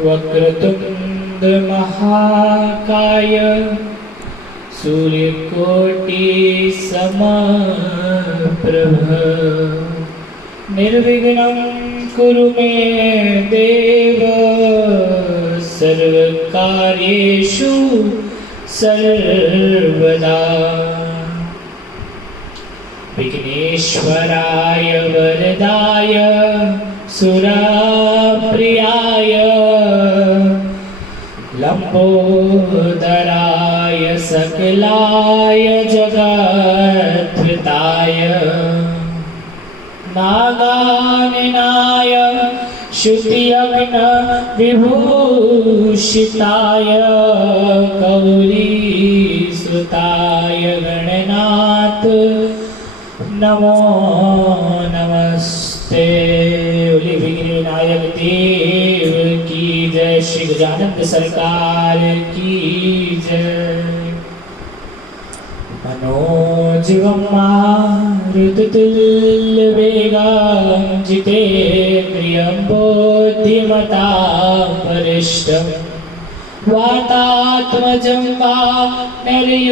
वक्रतुंड महाकाय सूर्यकोटि समप्रभ निर्विघ्नं कुरु मे देव सर्वकार्येषु सर्वदा। विघ्नेश्वराय वरदाय सुरप्रियाय लंबोदराय सकलाय जगद्धिताय नागाननाय श्रुतियज्ञ विभूषिताय गौरीसुताय गणनाथ नमो नमस्ते। बोले विघ्नविनायक देव की जय, श्री गजानंद सरकार की जय। मनोजवं मारुततुल्यवेगं जितेन्द्रियं बुद्धिमतां वरिष्ठं वातात्मजं वानरयूथमुख्यं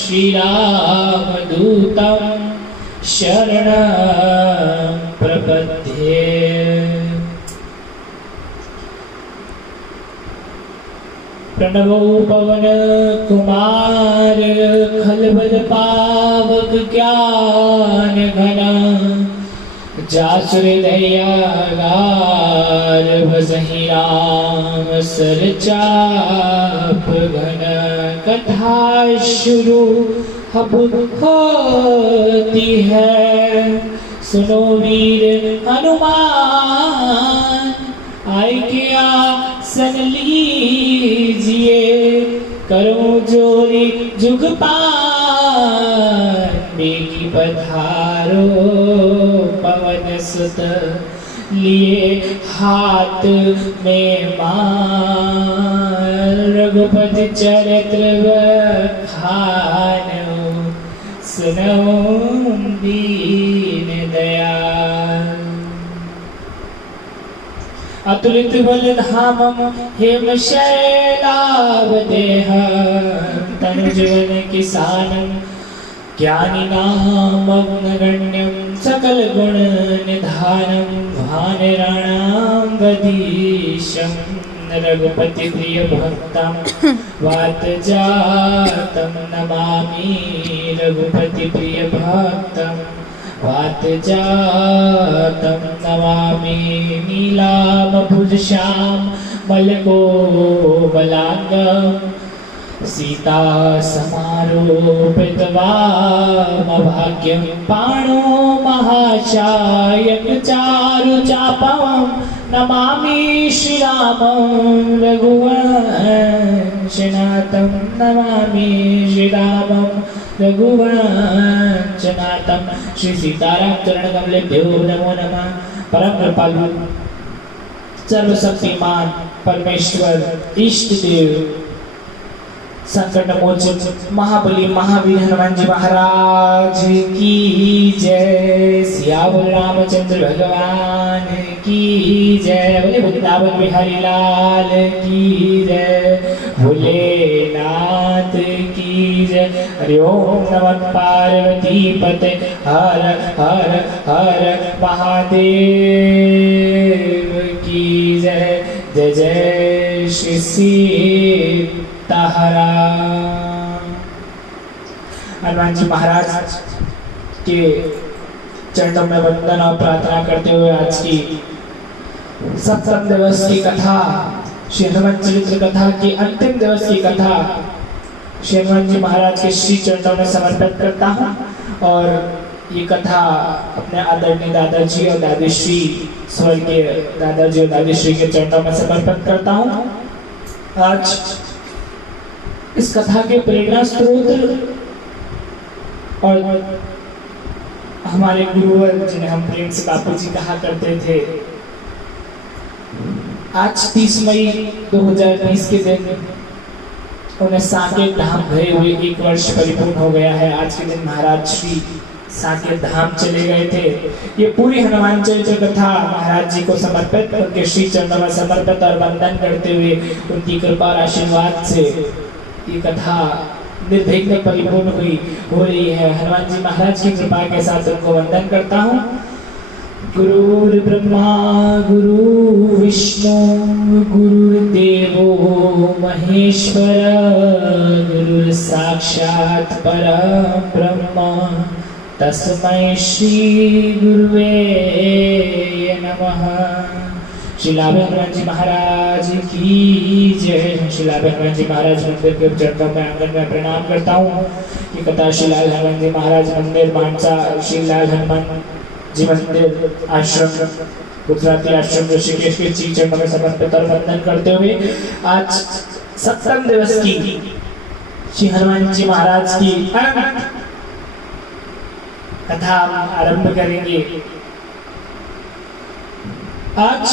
श्रीरामदूतं शरणं प्रपद्ये। प्रणवो पवन कुमार खलबल पावक ज्ञान घन जासुर दयागार भजहि राम सरचाप घन। कथा शुरू अब होती है, सुनो वीर हनुमान आए के आसन लीजिए, करो जोरी जुग पार बेगी पधारो पवन सुत लिए हाथ में माल। रघुपति चरित्र बखानो सुनो दीन दयाल। अतुलित बल धामम हेम शैलावदेहं तनुजीवन किसानम ज्ञानी नामग्नगण्यं सकल गुण निधानम भानराणां वधीशं रघुपति प्रिय भक्तं वातजातं नमामि। रघुपति प्रिय भक्तं वातजातं नमामि। नीलाभुजश्याम मलकोमलांगं सीता समारोपित वामभाग्यं पाणो महाचायक चारुचापं नमामि श्रीरामं रघुवंशनाथं। नमामि श्रीरामं रघुवंशनाथं। श्री सीताराम चरण कमलेभ्यो नमो नमः। परम कृपालु सर्वशक्तिमान परमेश्वर इष्ट देव संकट मोचन महाबली महावीर हनुमान जी महाराज की जय। सियावर रामचंद्र भगवान की जय। बोले वृंदावन बिहारी लाल की जय। भोलेनाथ की जय। हरि ओम नमः पार्वती पते हर हर हर महादेव की जय। जय जय श्री हनुमान जी महाराज के चरणों में वंदन और प्रार्थना करते हुए आज की सप्तम दिवस की कथा, श्री हनुमान चरित्र कथा की अंतिम दिवस की कथा श्री हनुमान जी महाराज के श्री चरणों में समर्पित करता हूँ। और ये कथा अपने आदरणीय दादाजी और दादीश्री, स्वर्गीय दादाजी और दादीश्री के चरणों में समर्पित करता हूँ। आज इस कथा के प्रेरणा स्रोत और हमारे गुरुवर जिन्हें हम प्रेम से बापू जी कहा करते थे, आज 30 मई 2020 के दिन उन्हें साकेत धाम गए हुए 1 वर्ष परिपूर्ण हो गया है। आज के दिन महाराज श्री साकेत धाम चले गए थे। ये पूरी हनुमान चरित्र कथा महाराज जी को समर्पित, उनके श्री चरणों में समर्पित और वंदन करते हुए उनकी कृपा और आशीर्वाद से ये कथा निर्विघ्न परिपूर्ण हो रही है। हनुमान जी महाराज की कृपा के साथ उनको वंदन करता हूँ। गुरुर् ब्रह्मा गुरु विष्णु गुरुर्देवो महेश्वर गुरुर् साक्षात् परम ब्रह्म तस्मै श्री गुरुवे नमः। श्री लाभ हनुमान जी महाराज की जय। श्री लाभ हनुमान जी महाराज मंदिर के चरणों में आंगन में प्रणाम करता हूँ। ये कथा श्री लाल हनुमान जी महाराज मंदिर मानसा श्री लाल हनुमान जी मंदिर आश्रम गुजराती आश्रम ऋषिकेश के श्री चरणों में समर्पित और वंदन करते हुए आज सप्तम दिवस की श्री हनुमान जी महाराज की कथा आरंभ करेंगे। आज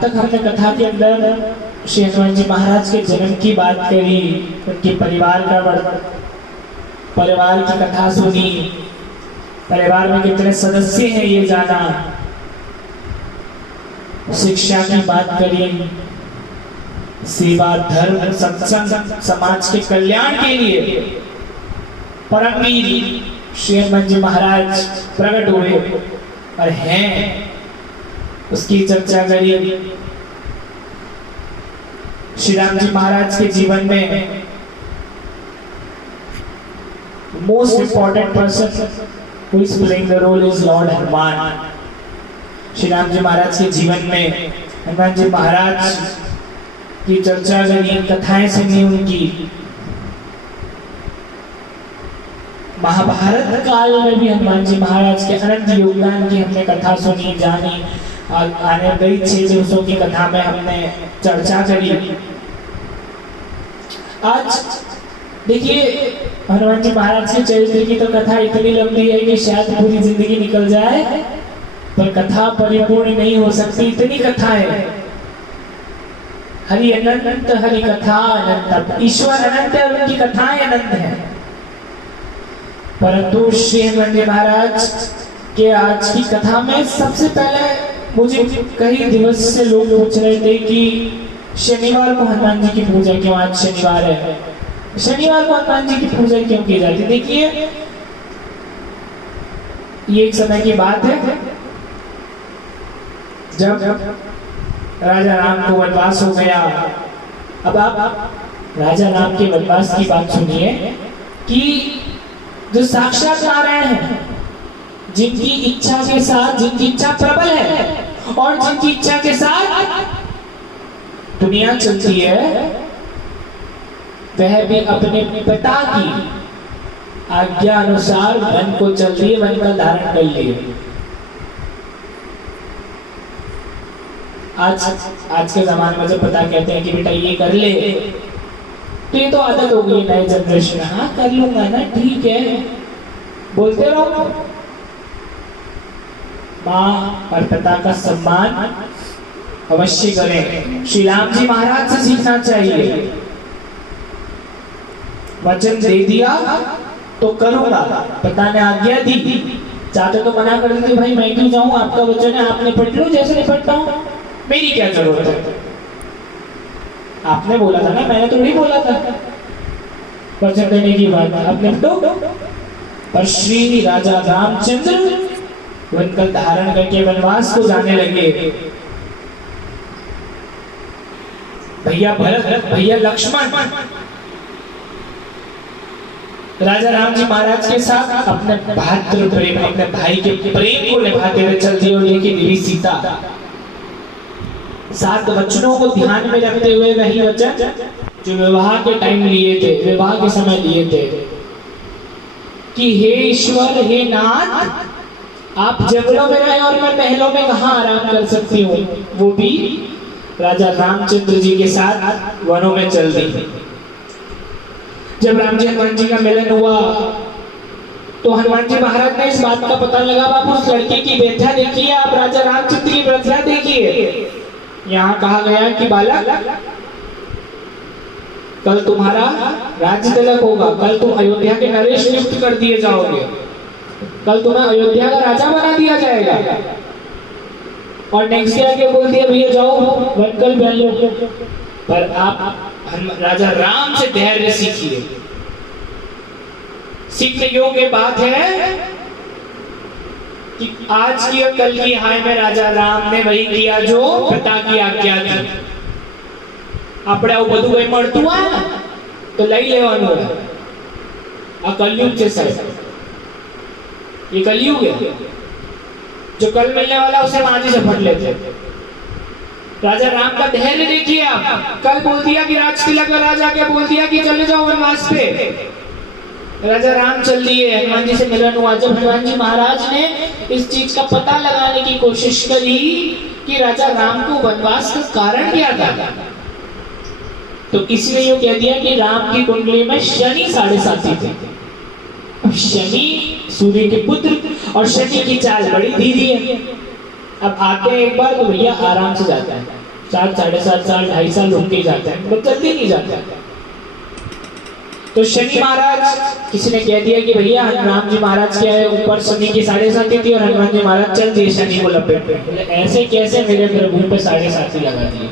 तक हमने कथा के अंदर श्री हनुमान जी महाराज के जन्म की बात करी, उनके परिवार की कथा सुनी, परिवार में कितने सदस्य हैं ये जाना, शिक्षा की बात करी, सेवा धर्म सत्संग समाज के कल्याण के लिए परमवीर श्री हनुमान जी महाराज प्रकट हुए और हैं, उसकी चर्चा करी। श्री राम जी महाराज के जीवन में most important person who is playing the role is lord Hanuman. Shri Ram ji महाराज के जीवन में हनुमान जी महाराज की चर्चा करी, कथाएं सुनी उनकी। महाभारत काल में भी हनुमान जी महाराज के अनंत योगदान की हमने कथा सुनी, जानी। आने गई 6 दिवसों की कथा में हमने चर्चा करी। आज देखिए हनुमान जी महाराज के चरित्र की तो कथा इतनी लंबी है कि शायद पूरी जिंदगी निकल जाए, पर कथा परिपूर्ण नहीं हो सकती, इतनी कथा है। हरि अनंत हरि कथा अनंत, ईश्वर अनंत है, उनकी कथाएं अनंत है। परंतु श्री हनुमान जी महाराज के आज की कथा में सबसे पहले मुझे कई दिवस से लोग पूछ रहे थे कि शनिवार को हनुमान जी की पूजा क्यों, आज शनिवार है, शनिवार को हनुमान जी की पूजा क्यों की जाती। देखिए ये एक समय की बात है जब राजा राम को वनवास हो गया। अब आप राजा राम के वनवास की बात सुनिए कि जो साक्षात नारायण है, जिनकी इच्छा के साथ, जिनकी इच्छा प्रबल है और जिनकी इच्छा के साथ दुनिया चलती है, वह भी अपने पिता की आज्ञा अनुसार वन को चल रही है, वन का धारण कर लिए। आज के जमाने में जब पता कहते हैं कि बेटा ये कर ले, तो ये तो आदत हो गई नए जनरेशन। हाँ कर लूंगा ना, ठीक है, बोलते रहो। माँ और पिता का सम्मान अवश्य करें। श्री राम जी महाराज से सीखना चाहिए। वचन दे दिया तो करूंगा, पिता ने आज्ञा दी, चाहते तो मना कर देते, भाई मैं क्यों जाऊं, आपका वचन है, आप निपट लो जैसे निपटता हूं, मेरी क्या जरूरत है। आपने बोला था ना, मैंने तो नहीं बोला था वचन देने की बात, आप निपटो। पर श्री राजा रामचंद्र वन का धारण करके वनवास को जाने लगे। भैया भरत, भैया लक्ष्मण राजा राम जी महाराज के साथ अपने भातृ प्रेम, अपने भाई के प्रेम को निभाते हुए चल दिए। लेकिन देवी सीता 7 वचनों को ध्यान में रखते हुए वही वचन जो विवाह के टाइम लिए थे, विवाह के समय लिए थे कि हे ईश्वर, हे नाथ, आप जंगलों में रहे और मैं महलों में कहाँ आराम कर सकती हूँ। वो भी राजा रामचंद्र जी के साथ वनों में चल दी। जब राम जी हनुमान जी का मिलन हुआ तो हनुमान जी महाराज ने इस बात का पता लगा, बाबू उस लड़के की व्यथा देखिए, आप राजा रामचंद्र की व्यथा देखिए। यहाँ कहा गया कि बालक कल तुम्हारा राज्य तिलक होगा, कल तुम अयोध्या के नरेश नियुक्त कर दिए जाओगे, कल तुम्हें अयोध्या का राजा बना दिया जाएगा। और नेक्स्ट डे आके बोल दिया भैया जाओ वनकल पहन लो। पर आप राजा राम से धैर्य सीखिए। सीखने योग्य बात है कि आज की और कल की हाय में राजा राम ने वही किया जो पिता की आज्ञा थी। આપણે આવું બધું કઈ મળતું હોય ને તો લઈ લેવાનું હોય। આ કલયુગ છે સાહેબ, ये कलयुग है। जो कल मिलने वाला उसे माजी से फट लेते। राजा राम का धैर्य देखिए आप, कल बोल दिया कि राज तिलक राजा के बोल दिया कि चले जाओ वनवास पे, राजा राम चल दिए, हनुमान जी से मिलन हुआ। जब हनुमान जी महाराज ने इस चीज का पता लगाने की कोशिश करी कि राजा राम को वनवास का कारण क्या था, तो इसलिए ये कह दिया कि राम की कुंडली में शनि 7.5 थे। अब शनि सूर्य के पुत्र और शनि की चाल बड़ी धीमी है। अब आते हैं एक बार तो भैया आराम से जाता है, 7, 7.5 साल 2.5 साल रुक के जाता है, मतलब जल्दी नहीं जाता है। तो शनि महाराज किसी ने कह दिया कि भैया राम जी महाराज के ऊपर शनि की 7.5 थी और हनुमान जी महाराज चल दिए शनि को लपेट पे। ऐसे कैसे मेरे प्रभु पे 7.5 लगा दिए।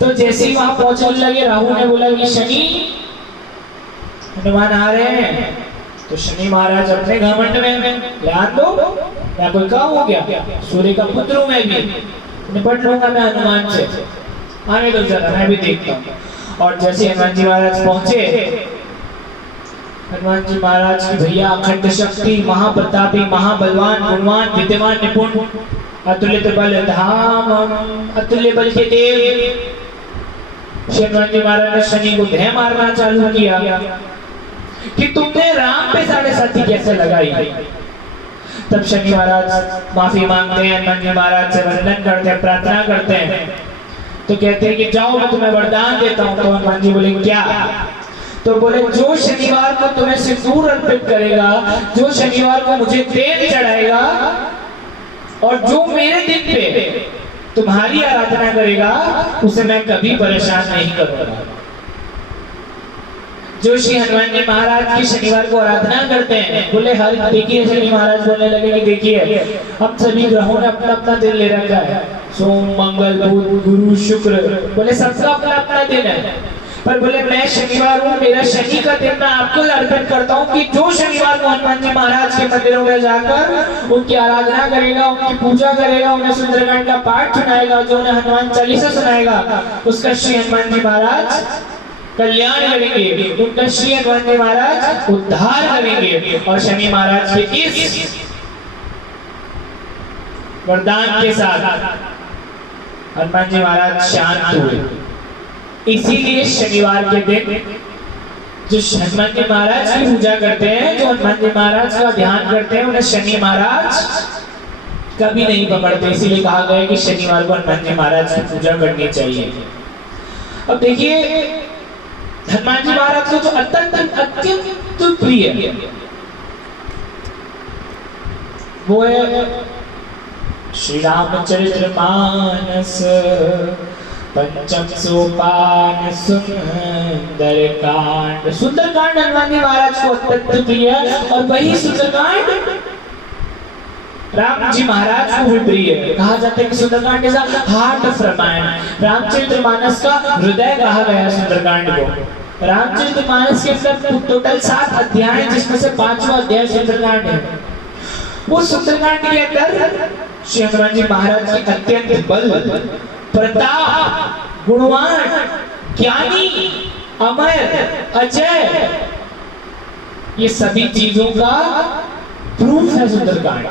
तो जैसे ही वहां पहुंचने लगे, राहु ने बोला कि शनि हनुमान आ रहे हैं। तो शनि महाराज अपने घमंड में ध्यान दो, मैं कोई काम हो गया, सूर्य का पुत्र हूं, मैं भी निपट लूंगा मैं हनुमान से, आने दो जरा मैं भी देखता हूँ। और जैसे हनुमान जी महाराज पहुंचे, हनुमान जी महाराज की भैया अखंड शक्ति, महाप्रतापी, महाबलवान, गुणवान, विद्यमान, निपुण, अतुलित बल धाम, अतुल्य बल के देव हनुमान जी महाराज ने शनि को धै मारना चालू किया कि तुमने राम पे 7.5 कैसे लगाई। तब शनि महाराज माफी मांगते हैं, हनुमान जी महाराज से वंदन करते हैं, प्रार्थना करते हैं। तो कहते हैं कि जाओ मैं तुम्हें वरदान देता हूं। तो हनुमान जी बोले क्या? तो बोले जो शनिवार को तुम्हें सिंदूर अर्पित करेगा, जो शनिवार को मुझे तेल चढ़ाएगा और जो मेरे दिन पे तुम्हारी आराधना करेगा, उसे मैं कभी परेशान नहीं करूंगा। जो श्री हनुमान जी महाराज की शनिवार को आराधना करते हैं, बोले हर देखिए शनि महाराज बोलने लगे कि देखिए हम सभी ग्रहों ने अपना अपना दिन ले रखा है, सोम, मंगल, बुध, गुरु, शुक्र, बोले सबका अपना अपना दिन है। पर बोले मैं शनिवार हूँ, मेरा शनि का दिन मैं आपको अर्पित करता हूँ कि जो शनिवार को हनुमान जी महाराज के मंदिरों में जाकर उनकी आराधना करेगा, उनकी पूजा करेगा, उन्हें सुंदरकांड का पाठ सुनाएगा, जो उन्हें हनुमान चालीसा सुनाएगा, उसका श्री हनुमान जी महाराज कल्याण करेंगे, उनका श्री हनुमान जी महाराज उद्धार करेंगे। और शनि महाराज के इस वरदान के साथ हनुमान जी महाराज शांत हुए। इसीलिए शनिवार के दिन जो हनुमान जी महाराज की पूजा करते हैं, जो हनुमान जी महाराज का ध्यान करते हैं, उन्हें शनि महाराज कभी नहीं पकड़ते। इसीलिए कहा गया कि शनिवार को हनुमान जी महाराज की पूजा करनी चाहिए। अब देखिए हनुमान जी महाराज को जो अत्यंत प्रिय है वो है श्री रामचरितमानस पंचम सोपान सुंदरकांड। सुंदरकांड हनुमान जी महाराज को अत्यंत प्रिय है और वही सुंदरकांड राम जी महाराज को भी प्रिय है। कहा जाता है कि Sundarkand is the heart of Ramayana. Ramcharitmanas का हृदय कहा गया है सुंदरकांड को। रामचरितमानस के अंदर टोटल 7 अध्याय हैं, जिसमें से 5वां अध्याय सुंदरकांड है। वो सुंदरकांड के अंदर श्री हनुमान जी महाराज की अत्यंत बल, प्रताप, गुणवान, ज्ञानी, अमर, अजय, ये सभी चीजों का प्रूफ है सुंदरकांड।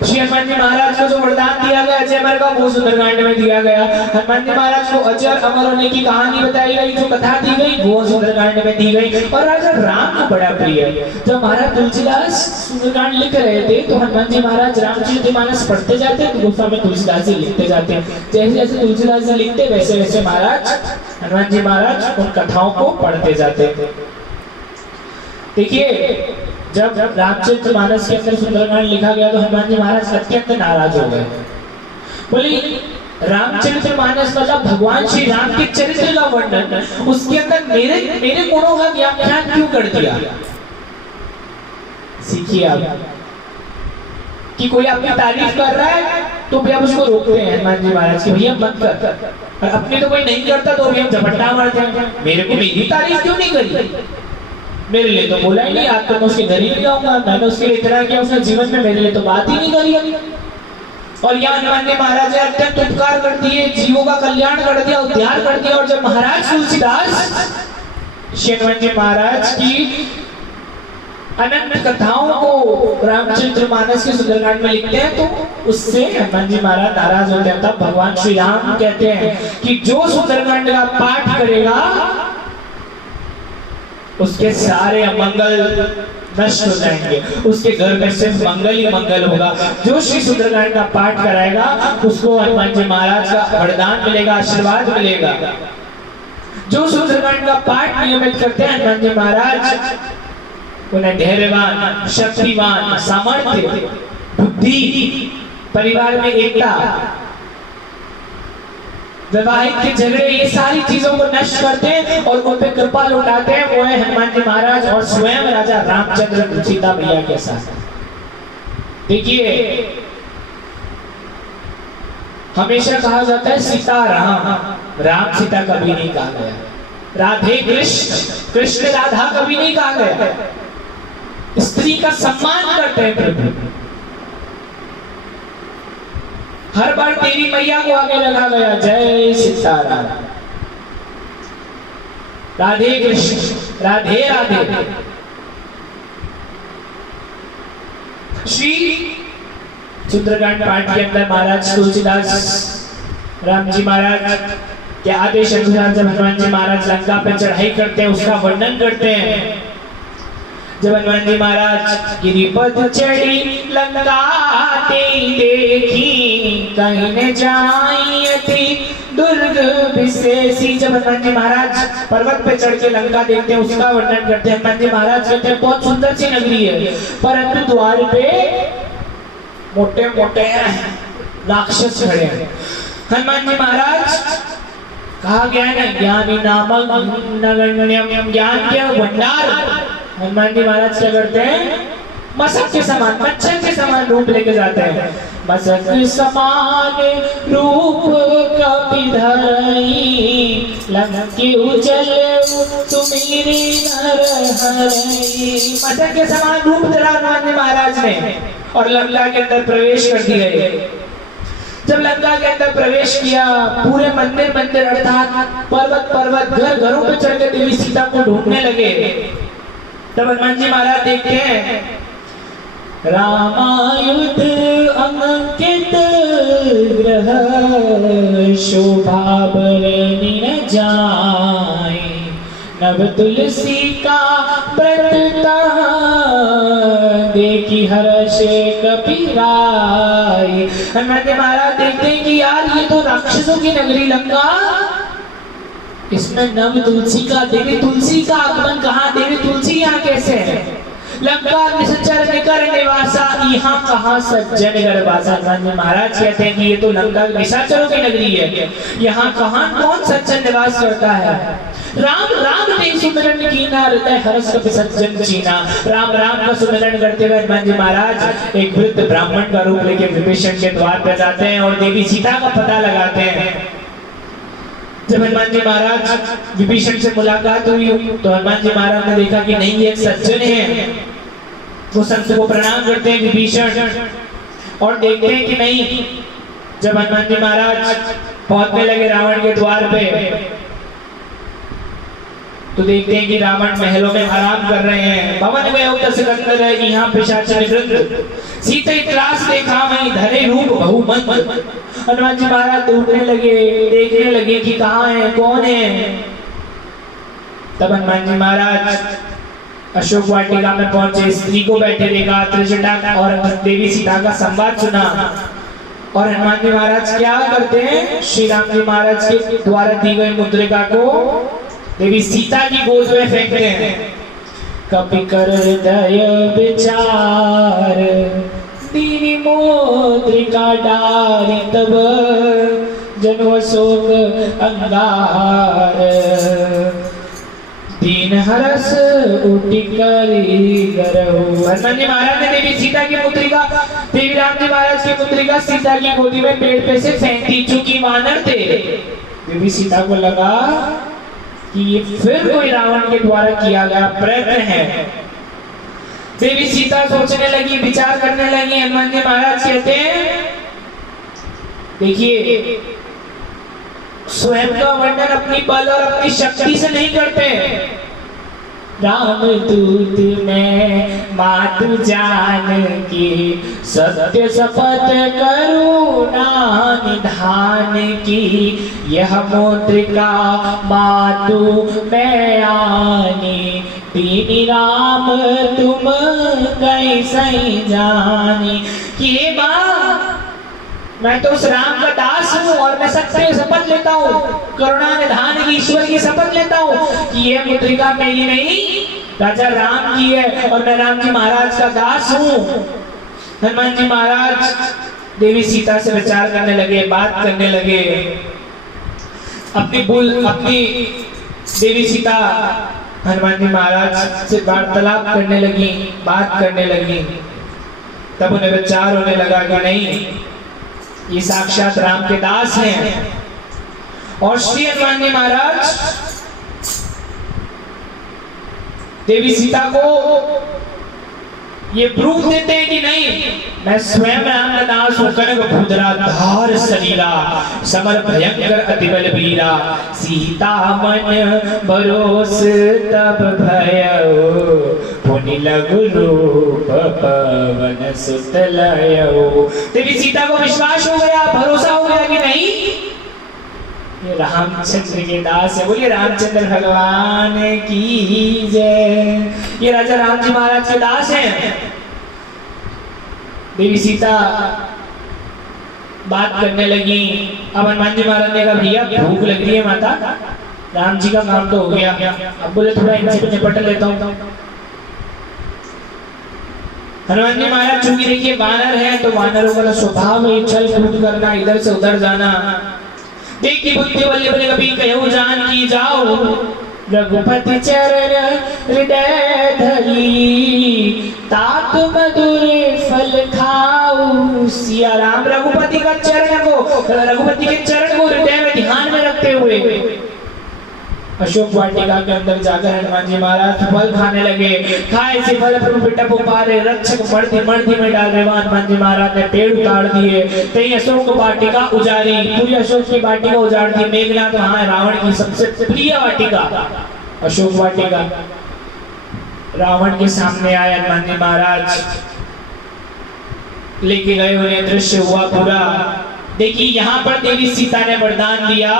श्री हनुमान जी महाराज को जो वरदान दिया गया अजय अमर का, वो सुंदरकांड में दिया गया। हनुमान जी महाराज को अजय अमर होने की कहानी बताई गई, जो कथा दी गई वो सुंदरकांड में दी गई। और राजा राम को बड़ा प्रिय है। जब महाराज तुलसीदास सुंदरकांड लिख रहे थे तो हनुमान जी महाराज रामचरितमानस पढ़ते जाते तो गोस्वामी तुलसीदास जी लिखते जाते। जैसे जैसे तुलसीदास जी लिखते वैसे वैसे महाराज हनुमान जी महाराज उन कथाओं को पढ़ते जाते। देखिए जब रामचरितमानस के अंदर सुंदरकांड लिखा गया तो हनुमान जी महाराज अत्यंत नाराज हो गए। बोली रामचरितमानस मतलब भगवान श्री राम के चरित्र का वर्णन, उसके अंदर मेरे मेरे गुणों का व्याख्यान क्यों कर दिया? सीखिए आप कि कोई आपकी तारीफ कर रहा है तो भी आप उसको रोकते हैं हनुमान जी महाराज की, भैया मत कर। और अपने तो कोई नहीं करता तो भी हम झपट्टा मारते हैं, मेरे को मेरी तारीफ क्यों नहीं करी? मेरे लिए तो बोला ही नहीं, आज तो मैं उसके घर ही नहीं जाऊंगा, मैंने उसके लिए इतना किया, उसने जीवन में मेरे लिए तो बात ही नहीं करी। और यहाँ हनुमान जी महाराज ने अत्यंत उपकार कर दिए, जीवों का कल्याण कर दिया, उद्धार कर दिया। और जब महाराज तुलसीदास श्री हनुमान जी महाराज की अनंत कथाओं को रामचरितमानस के सुंदरकांड में लिखते हैं तो उससे हनुमान जी महाराज नाराज होते हैं। तब भगवान श्री राम कहते हैं कि जो सुंदरकांड का पाठ करेगा उसके सारे अमंगल नष्ट हो जाएंगे, उसके घर में सिर्फ मंगल ही मंगल होगा। जो श्री सुंदरकांड का पाठ कराएगा उसको हनुमान जी महाराज का वरदान मिलेगा, आशीर्वाद मिलेगा। जो सुंदरकांड का पाठ नियमित करते हैं हनुमान जी महाराज, उन्हें धैर्यवान, शक्तिवान, सामर्थ्य, बुद्धि, परिवार में एकता, वैवाहिक के झगड़े, ये सारी चीजों को नष्ट करते हैं और उन पे कृपा लौटाते हैं। वो है हनुमान जी महाराज और स्वयं राजा रामचंद्र सीता मैया के साथ। देखिए, हमेशा कहा जाता है सीता राम, राम सीता कभी नहीं कहा गया। राधे कृष्ण, कृष्ण राधा कभी नहीं कहा गया। स्त्री का सम्मान करते हैं प्रभु। हर बार तेरी मैया को आगे लगा गया, जय सीताराम, राधे कृष्ण, राधे राधे। श्री सुंदरकांड पाठ के अंदर महाराज तुलसीदास राम जी महाराज के आदेश अनुसार जब हनुमान जी महाराज लंका पे चढ़ाई करते हैं उसका वर्णन करते हैं। जब हनुमान जी महाराज गिरिपथ चढ़ी लंका ते देखी, कहीं न जाई थी दुर्ग विशेषी। जब हनुमान जी महाराज पर्वत पे चढ़ के लंका देखते हैं उसका वर्णन करते हैं। हनुमान जी महाराज कहते हैं बहुत सुंदर सी नगरी है, परंतु द्वार पे मोटे मोटे राक्षस खड़े हैं। हनुमान जी महाराज कहा गया है ना, ज्ञानी नामक नगण्यम, ज्ञान के भंडार। हनुमान जी महाराज क्या करते हैं? मशक के समान, मच्छर के समान रूप लेके जाते हैं। मशक समान रूप कपि धरई, लंके उजल तुमेरी नर हरई। मशक के समान रूप धरा हनुमान जी महाराज ने और लंका के अंदर प्रवेश कर दिए। जब लंका के अंदर प्रवेश किया, पूरे मंदिर मंदिर अर्थात पर्वत पर्वत, घर घरों पे चढ़ के देवी सीता को ढूंढने लगे। तब हनुमान जी महाराज देखते हैं रामायुध अंकित ग्रह, शोभा बरनी न जाए, नव तुलसी का व्रत देखी हर्षे कपिराई। हनुमान जी महाराज देखते हैं कि यार ये तो राक्षसों की नगरी लंका, इसमें नव तुलसी का, देवी तुलसी का आगमन कहाँ? देवी तुलसी यहाँ कैसे है? लंका निश्चर निकर निवासा, यहाँ कहाँ सज्जन गर्भासा। हनुमान जी महाराज कहते हैं कि ये तो लंका निशाचरों की नगरी है, यहाँ कहाँ कौन सज्जन निवास करता है? राम राम ते सुमिरन कीना, हृदय हर्ष कपि सज्जन चीना। राम राम का सुमिरन करते हुए हनुमान जी महाराज एक वृद्ध ब्राह्मण का रूप लेके विभीषण के द्वार पर जाते हैं और देवी सीता का पता लगाते हैं। जब हनुमान जी महाराज विभीषण से मुलाकात हुई तो हनुमान जी महाराज ने देखा कि नहीं, ये एक सज्जन है। वो संत को प्रणाम करते हैं विभीषण और देखते हैं कि नहीं। जब हनुमान जी महाराज पहुंचने लगे रावण के द्वार पे तो देखते हैं कि रावण महलों में आराम कर रहे हैं। भवन में उतसिकंदर है, यहाँ पिशाच निवृत्त, सीते त्रास देखा मैं धरे रूप बहुमंत। हनुमान जी महाराज ढूंढने लगे, देखने लगे कि कहाँ है, कौन है। तब हनुमान जी महाराज अशोक वाटिका में पहुंचे, स्त्री को बैठे देखा, त्रिजटा और देवी सीता का संवाद सुना। और हनुमान जी महाराज क्या करते हैं? श्री राम जी महाराज के द्वारा दी गई मुद्रिका को देवी सीता की गोद में फेंकते हैं। कपि कर हृदय विचार, दीनी मुद्रिका डारी तब जनो शोक अंगार, दीन हरस उठी करी गरहु। हनुमान जी महाराज ने देवी सीता की मुद्रिका, देवी राम जी महाराज की मुद्रिका सीता की गोदी में पेड़ पे से फेंक दी, चूंकि वानर थे। देवी सीता को लगा कि ये फिर कोई रावण के द्वारा किया गया प्रयत्न है। देवी सीता सोचने लगी, विचार करने लगी। हनुमान जी महाराज कहते हैं, देखिए स्वयं का वर्णन अपनी बल और अपनी शक्ति से नहीं करते। राम दूत में मातु जान की, सत्य शपथ करुणा निधान की, यह मुद्रिका मातु में आनी, दीनी राम तुम कैसे जानी। कि हे मां, मैं तो उस राम का दास हूँ और मैं सत्य शपथ लेता हूँ, करुणा निधान की ईश्वर की शपथ लेता हूँ कि यह मुद्रिका मेरी नहीं, राजा राम की है और मैं राम जी महाराज का दास हूँ। हनुमान जी महाराज देवी सीता से विचार करने लगे, बात करने लगे। अपनी देवी सीता हनुमान जी महाराज से वार्तालाप करने लगी, बात करने लगी। तब उन्हें विचार होने लगा कि नहीं, ये साक्षात राम के दास हैं। और श्री हनुमान जी महाराज देवी सीता को ये प्रूफ देते हैं कि नहीं, मैं स्वयं राम का दास होकर भूधरा धार शरीरा, समर भयंकर अतिबल वीरा, सीता मन भरोस तब भयउ, पुनि लघु रूप पवन सुत लयउ। देवी सीता को विश्वास हो गया, भरोसा हो गया कि नहीं, ये रामचंद्र के दास है। बोलिए रामचंद्र भगवान की जय। ये राजा राम जी महाराज के दास हैं। देवी सीता बात करने लगी। अब हनुमान जी महाराज ने कहा, भैया भूख लग रही है माता, राम जी का काम तो हो गया, अब बोले थोड़ा इनसे भी निपट लेता हूँ। हनुमान जी महाराज चूंकि देखिए वानर है, तो वानरों का स्वभाव है छल कूद करना, इधर से उधर जाना। देखी बुद्धि बल्ले बल्ले कभी कहूँ जान की जाओ, रघुपति चरण हृदय धरी, तात मधुर फल खाऊ। सिया राम रघुपति के चरण को हृदय में ध्यान में रखते हुए अशोक वाटिका के अंदर जाकर हनुमान जी महाराज फल खाने लगे। खाए से फल पिटप उपारे, रक्षक मर्दी में डाल रहे। हनुमान जी महाराज ने पेड़ उतार दिए, कहीं अशोक वाटिका उजाड़ी, पूरी अशोक की वाटिका उजाड़ दी। मेघनाथ वहां रावण की सबसे प्रिय वाटिका अशोक वाटिका, रावण के सामने आए। हनुमान जी महाराज लेके गए, उन्हें दृश्य हुआ पूरा। देखिए यहाँ पर देवी सीता ने वरदान दिया,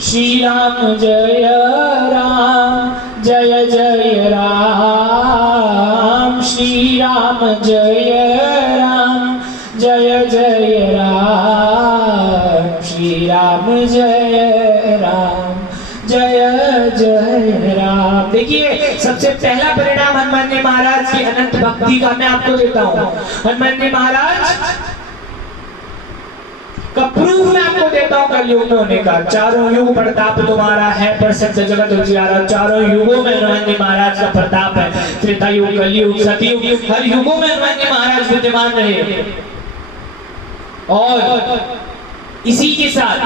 श्री राम जय राम जय जय राम, श्री राम जय राम जय जय राम, श्री राम जय राम जय जय राम। देखिए सबसे पहला परिणाम हनुमान जी महाराज की अनंत भक्ति का मैं आपको देता हूँ। हनुमान जी महाराज का प्रूफ मैं आपको देता हूं कलयुग में होने का। चारों युग प्रताप तुम्हारा है, प्रसिद्ध जगत उजियारा। चारों युगों में हनुमान जी महाराज का प्रताप है। त्रेता युग, कलयुग, सतयुग, हर युगों में हनुमान जी महाराज विद्यमान रहे। और इसी के साथ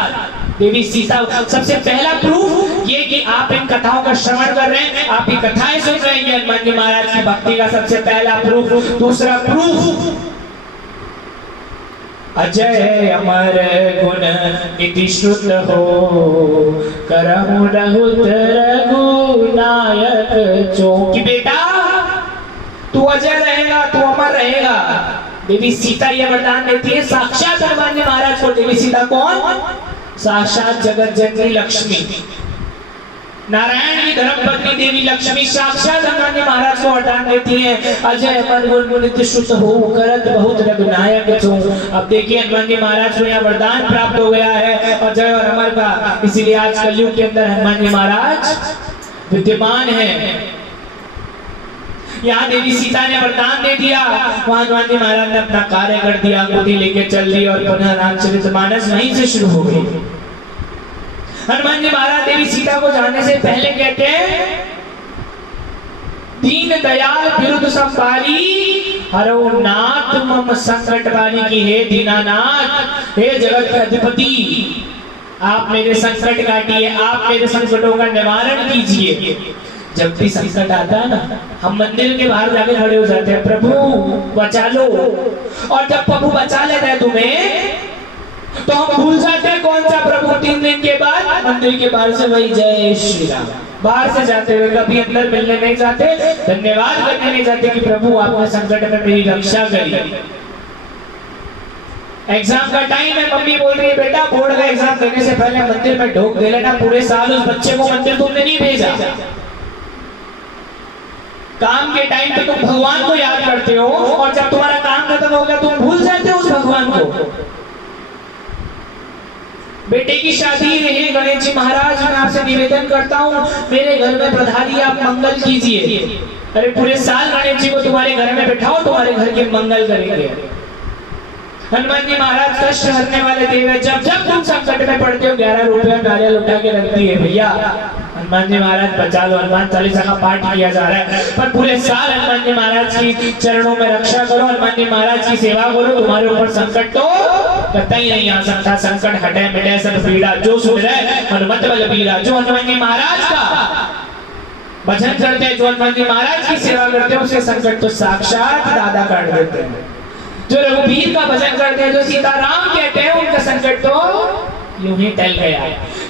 देवी सीता, सबसे पहला प्रूफ ये कि आप इन कथाओं का श्रवण कर रहे हैं, आप ये कथाएं सुन रहे हैं, हनुमान जी महाराज की भक्ति का सबसे पहला प्रूफ। दूसरा प्रूफ, अजय अमर गुण निधि श्रुत हो, करहु रघुत रघुनायक जो। कि बेटा तू अजय रहेगा, तू अमर रहेगा। देवी सीता यह वरदान देती है साक्षात हनुमान जी महाराज को। देवी सीता कौन? साक्षात जगत जननी लक्ष्मी, नारायण की धर्मपत्नी देवी लक्ष्मी साक्षात हनुमान जी महाराज को वरदान देती है, अजय अमर गुण नित्य श्रुत हो, करत बहुत रघुनायक जो। अब देखिए हनुमान जी महाराज को यहाँ वरदान प्राप्त हो गया है अजय और अमर का, इसीलिए आज कलयुग के अंदर हनुमान जी महाराज विद्यमान है। यहाँ देवी सीता ने वरदान दे दिया, वहां हनुमान जी महाराज ने अपना कार्य कर दिया, अंगूठी लेके चल दी और पुनः रामचरितमानस वहीं से शुरू हो गई। हनुमान जी महाराज देवी सीता को जाने से पहले कहते हैं, दीन दयाल बिरुद संभारी हरो नाथ मम संकट वाली की, हे दीनानाथ, हे जगत के अधिपति, आप मेरे संकट काटिए, आप मेरे संकटों का निवारण कीजिए। जब भी संकट आता है ना, हम मंदिर के बाहर जाके खड़े हो जाते हैं, प्रभु बचा लो, और जब प्रभु बचा लेता है तुम्हें तो हम भूल जाते हैं कौन सा प्रभु। 3 दिन के बाद मंदिर के बाहर से वही जय श्री राम, बाहर से जाते हुए कभी अंदर मिलने नहीं जाते, धन्यवाद करने नहीं जाते कि प्रभु आपने संकट में मेरी रक्षा करी। एग्जाम का टाइम है, मम्मी बोल रही है बेटा बोर्ड का एग्जाम देने से पहले मंदिर में ढोक दे लेना, पूरे साल उस बच्चे को मंदिर तुमने नहीं भेजा। काम के टाइम पे तुम भगवान को याद करते हो, और जब तुम्हारा काम खत्म हो गया तुम भूल जाते हो उस भगवान को। बेटे की शादी रही, गणेश जी महाराज मैं आपसे निवेदन करता हूँ मेरे घर में पधारिए, आप मंगल कीजिए। अरे पूरे साल गणेश जी को तुम्हारे घर में बैठाओ, तुम्हारे घर के मंगल करेंगे। हनुमान जी महाराज कष्ट हरने वाले देव है, जब जब तुम संकट में पड़ते हो 11 रुपया नारियल उठा के रख दिए भैया, हनुमान जी महाराज बचा लो। हनुमान चालीसा का पाठ किया जा रहा है, पर पूरे साल हनुमान जी महाराज की चरणों में रक्षा करो, हनुमान जी महाराज की सेवा करो, तुम्हारे ऊपर संकट तो कतई नहीं आ सकता। संकट हटे मिटे सब पीड़ा, जो सुन रहे हनुमत बल बीरा। जो हनुमान जी महाराज का भजन करते हैं, जो हनुमान जी महाराज की सेवा करते हैं, उसे संकट तो साक्षात दादा काट देते हैं। जो रघुवीर का भजन करते हैं, जो सीताराम कहते हैं, उनका संकट तो यूं ही टल गया।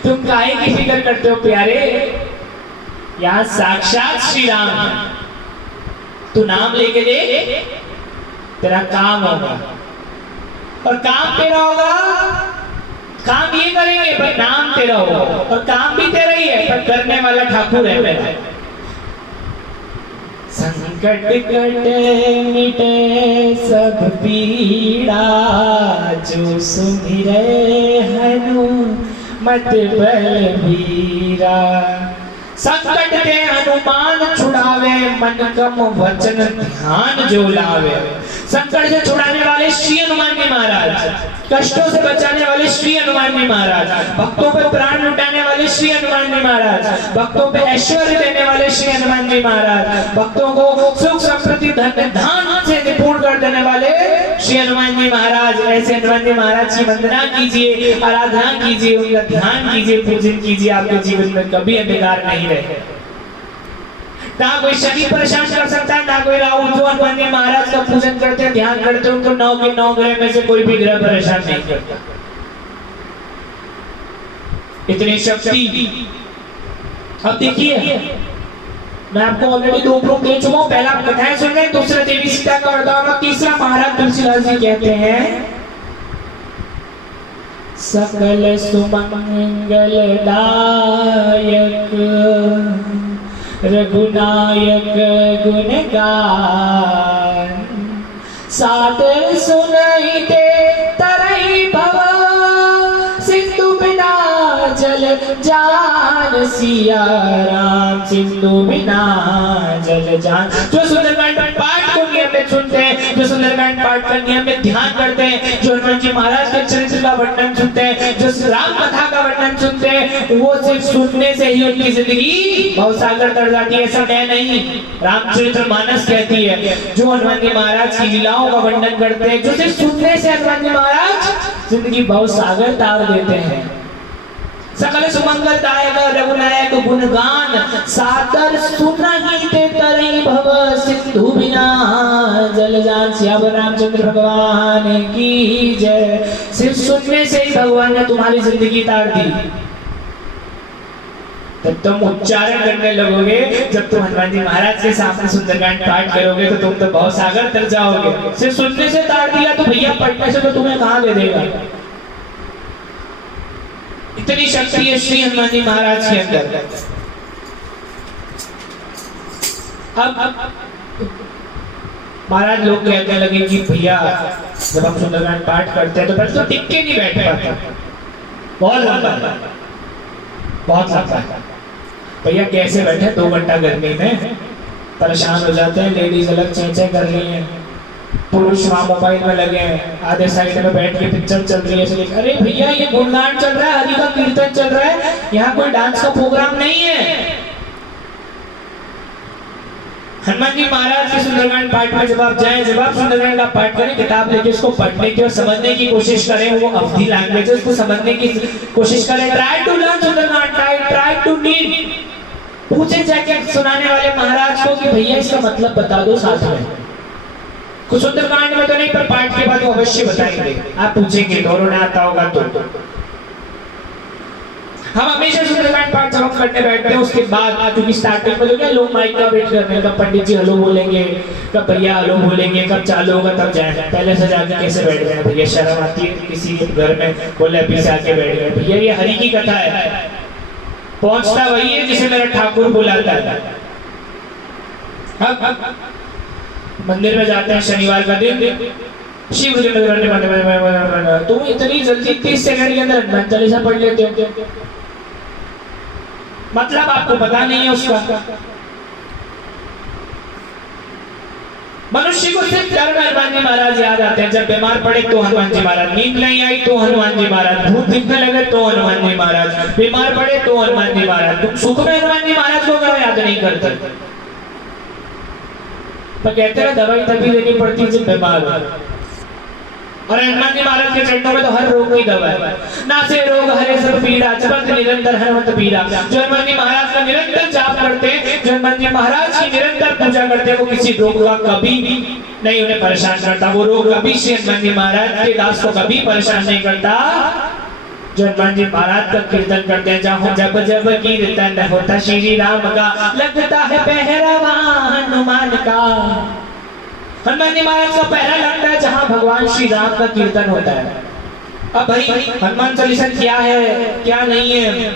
तुम काहे की फिक्र करते हो प्यारे, यहाँ साक्षात श्री राम है। तू नाम लेके दे, तेरा काम होगा, और काम तेरा होगा, काम ये करेंगे पर नाम तेरा होगा, और काम भी तेरा ही है पर करने वाला ठाकुर है मेरा। संकट कटे मिटे सब पीड़ा, जो सुमिरे हनुमत बलबीरा। संकट के हनुमान छुड़ावे, मन कम वचन ध्यान जो लावे। संकट से छुड़ाने वाले श्री हनुमान जी महाराज, कष्टों से बचाने वाले श्री हनुमान जी महाराज, भक्तों पे प्राण लुटाने वाले श्री हनुमान जी महाराज, भक्तों पे ऐश्वर्य देने वाले श्री हनुमान जी महाराज, भक्तों को सुख समृद्धि धन धान से निपुण कर देने वाले श्री हनुमान जी महाराज। ऐसे हनुमान जी महाराज की वंदना कीजिए, आराधना कीजिए, उनका ध्यान कीजिए, पूजन कीजिए, आपके जीवन में कभी अंधकार नहीं रहे। ना कोई शनि परेशान कर सकता है, ना कोई राहु। जो हनुमान जी महाराज का पूजन करते हैं, ध्यान करते हैं, उनको 9 के 9 ग्रह में से कोई भी ग्रह परेशान नहीं करता। इतनी शक्ति। अब देखिए, मैं आपको ऑलरेडी 2 प्रूफ दे चुका हूं। पहला कथाएं सुन रहे, दूसरा देवी सीता का वरदान, और तीसरा महाराज तुलसीदास जी कहते हैं, सकल सुमंगल दायक रघुनायक गुण गान, सादर सुनाइते तरई भव, सिंधु बिना जल जान, सिया राम सिंधु बिना जल जान। जो सुंदरकांड पाठ को नियमित सुनते हैं, जो सुंदरकांड पाठ का नियमित ध्यान करते हैं, जो हनुमान जी महाराज के चरित्र का वर्णन सुनते हैं, जो राम कथा का वर्णन सुनते हैं, वो सिर्फ सुनने से ही उनकी जिंदगी भवसागर तर जाती है। ऐसा मैं नहीं, रामचरितमानस कहती है। जो हनुमान जी महाराज की लीलाओं का वर्णन करते हैं, जो सिर्फ सुनने से हनुमान जी महाराज जिंदगी भवसागर तार देते हैं। सकल सुमंगल दायक रघुनायक गुणगान, सादर सुनहिते तरई भव, सिंधु बिना जल जान। सियावर रामचंद्र भगवान की जय। सिर्फ सुनने से ही भगवान ने तुम्हारी जिंदगी तार दी। तब तुम उच्चारण करने लगोगे, जब तुम हनुमान जी महाराज के सामने सुंदरकांड पाठ करोगे तो तुम तो भवसागर तर जाओगे। सिर्फ सुनने से तार दिया तो भैया पढ़ने से तो तुम्हें कहाँ दे देगा। इतनी शक्ति है श्री हनुमान जी महाराज के अंदर। अब महाराज लोग कहने लगे कि भैया जब हम सुंदरकांड पाठ करते हैं तो पहले तो टिक के नहीं बैठ पाते, बहुत लंबा है, बहुत लंबा है। भैया कैसे बैठे 2 घंटा गर्मी में, परेशान हो जाते हैं। लेडीज अलग चेंचे कर रही हैं, पुरुष वहाँ मोबाइल में लगे हैं, आधे साइड में बैठ के पिक्चर चल रही है, अरे भैया ये गुणगान चल रहा है, हरि का कीर्तन चल रहा है, यहाँ कोई डांस का प्रोग्राम नहीं है। हनुमान जी महाराज के सुंदरकांड पाठ में जब आप जाएं, जब आप सुंदरकांड का पाठ करें, किताब लेके उसको पढ़ने की और समझने की कोशिश करें, वो अवधी लैंग्वेजेस को समझने की कोशिश करें। Try to learn Sundarkand, try to read. पूछे जाके सुनाने वाले महाराज को कि भैया इसका मतलब बता दो साथ में। कुछ सुंदरकांड में तो नहीं, पर पाठ के बाद वो अवश्य बताएंगे, आप पूछेंगे तो, उन्हें आता होगा तो। हम हमेशा सुंदरकांड पाठ जब हम करने बैठते हैं उसके बाद, क्योंकि स्टार्टिंग में तो क्या लोग माइक का वेट करते हैं, कब पंडित जी हेलो बोलेंगे, कब भैया हेलो बोलेंगे, कब चालू होगा तब जाए। पहले से जाके कैसे बैठ गए भैया, शर्म आती है किसी घर में बोले अभी से आके बैठ गए भैया, ये हरि की कथा है। पहुंचता वही है जिसे मेरा ठाकुर बुलाता है। मंदिर में जाते हैं शनिवार का दिन, शिव तुम इतनी जल्दी 30 सेकंड के अंदर हनुमान चालीसा पढ़ लेते हो, मतलब आपको पता नहीं है उसका। मनुष्य को सिर्फ कर्म हनुमान जी महाराज याद आते हैं। जब बीमार पड़े तो हनुमान जी महाराज, नींद नहीं आई तो हनुमान जी महाराज, भूत दिखने लगे तो हनुमान जी महाराज, बीमार पड़े तो हनुमान जी महाराज। तुम सुख में हनुमान जी महाराज को क्यों याद नहीं करते? तो कहते हैं दवाई तभी लेनी पड़ती है जब बीमार हो। और हनुमान जी महाराज के चरणों में तो हर रोग की दवा है। नासे रोग हरे सब पीड़ा, जपत निरंतर हनुमत पीड़ा। जो हनुमान जी महाराज का निरंतर जाप करते हैं, जो हनुमान जी महाराज की निरंतर पूजा करते हैं, वो किसी रोग का कभी नहीं उन्हें परेशान करता। वो रोग कभी से हनुमान जी महाराज के दास को कभी परेशान नहीं करता। जो हनुमान जी महाराज का कीर्तन करते हैं, जहाँ जब जब कीर्तन होता श्री राम का, लगता है पहरावा हनुमान का। हनुमान जी महाराज का पहरा लगता है जहां भगवान श्री राम का कीर्तन होता है। अब भाई हनुमान चालीसा क्या है क्या नहीं है,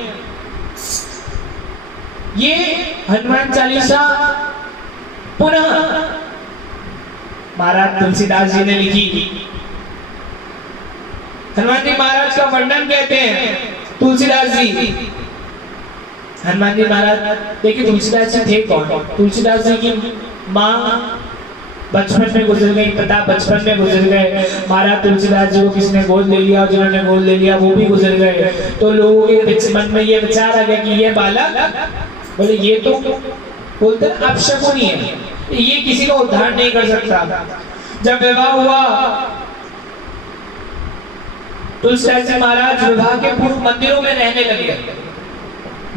ये हनुमान चालीसा पुनः महाराज तुलसीदास जी ने लिखी। हनुमान जी महाराज का वर्णन कहते हैं तुलसीदास जी। हनुमान जी महाराज देखिए तुलसीदास जी थे कौन? तुलसीदास जी की माँ बचपन में गुजर गई, पिता बचपन में गुजर गए। महाराज तुलसीदास जी को किसने गोद ले लिया, जिन्होंने गोद ले लिया वो भी गुजर गए। तो लोगों के मन में ये विचार आ गया कि ये बालक, बोले ये तो बोलते हैं अपशकुनी है, ये किसी का उद्धार नहीं कर सकता। जब विवाह हुआ, तुलसीदास जी महाराज विवाह के पूर्व मंदिरों में रहने लगे।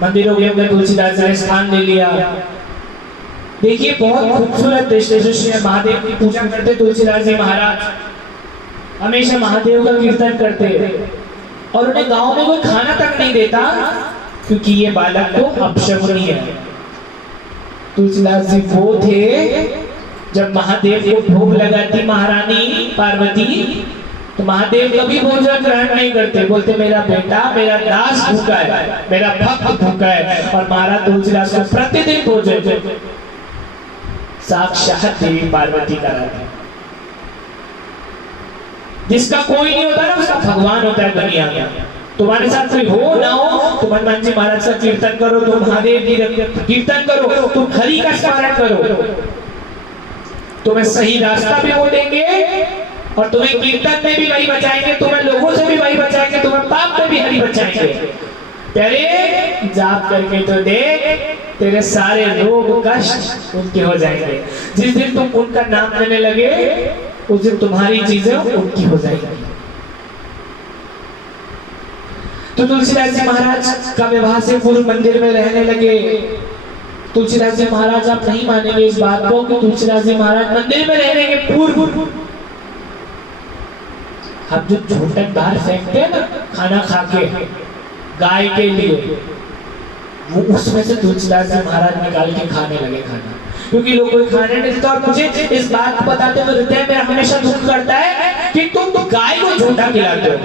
मंदिरों के अंदर तुलसीदास जी ने स्थान ले लिया। देखिए बहुत खूबसूरत दृश्य है। महादेव की पूजा करते तुलसीदास जी महाराज, हमेशा महादेव का कीर्तन करते, और उन्हें गांव में कोई खाना तक नहीं देता क्योंकि ये बालक तो अपशकुनी है। तुलसीदास जी वो थे जब महादेव को भोग लगाती महारानी पार्वती, तो महादेव कभी भोजन ग्रहण नहीं करते, बोलते मेरा बेटा, मेरा दास भूखा है, मेरा भक्त भूखा है। और महाराज तुलसीदास को प्रतिदिन भोजन साक्षात देवी पार्वती कराती। जिसका कोई नहीं होता ना उसका भगवान होता है दुनिया में। तुम्हारे साथ कोई हो ना हो, तुम हनुमान जी महाराज का कीर्तन करो, तुम महादेव जी का कीर्तन करो, तुम हरि का स्मरण करो, तुम्हें सही रास्ता भी वो देंगे और तुम्हें कीर्तन में भी वही बचाएंगे, तुम्हें लोगों से भी वही बचाएंगे, तुम्हें पाप में भी हरि बचाएंगे। तेरे जाप करके तो देख, तेरे सारे रोग कष्ट उनके हो जाएंगे। जिस दिन तुम उनका नाम लेने लगे उस दिन तुम्हारी चीजें उनकी हो जाएंगी। तो तुलसीदास जी महाराज का विवाह से पूर्व मंदिर में रहने लगे। तुलसीदास जी महाराज, आप नहीं मानेंगे इस बात को कि तुलसीदास जी महाराज मंदिर में रहने के पूर्व हम जो झूठन बाहर फेंकते हैं ना खाना खा के गाय के लिए, वो उसमें से तुलसीदास जी महाराज निकाल के खाने लगे खाना, क्योंकि लोग कोई खाने नहीं देता। और मुझे इस बात को बताते हुए हृदय मेरा हमेशा दुख करता है कि तुम तो गाय को झूठा खिलाते हो।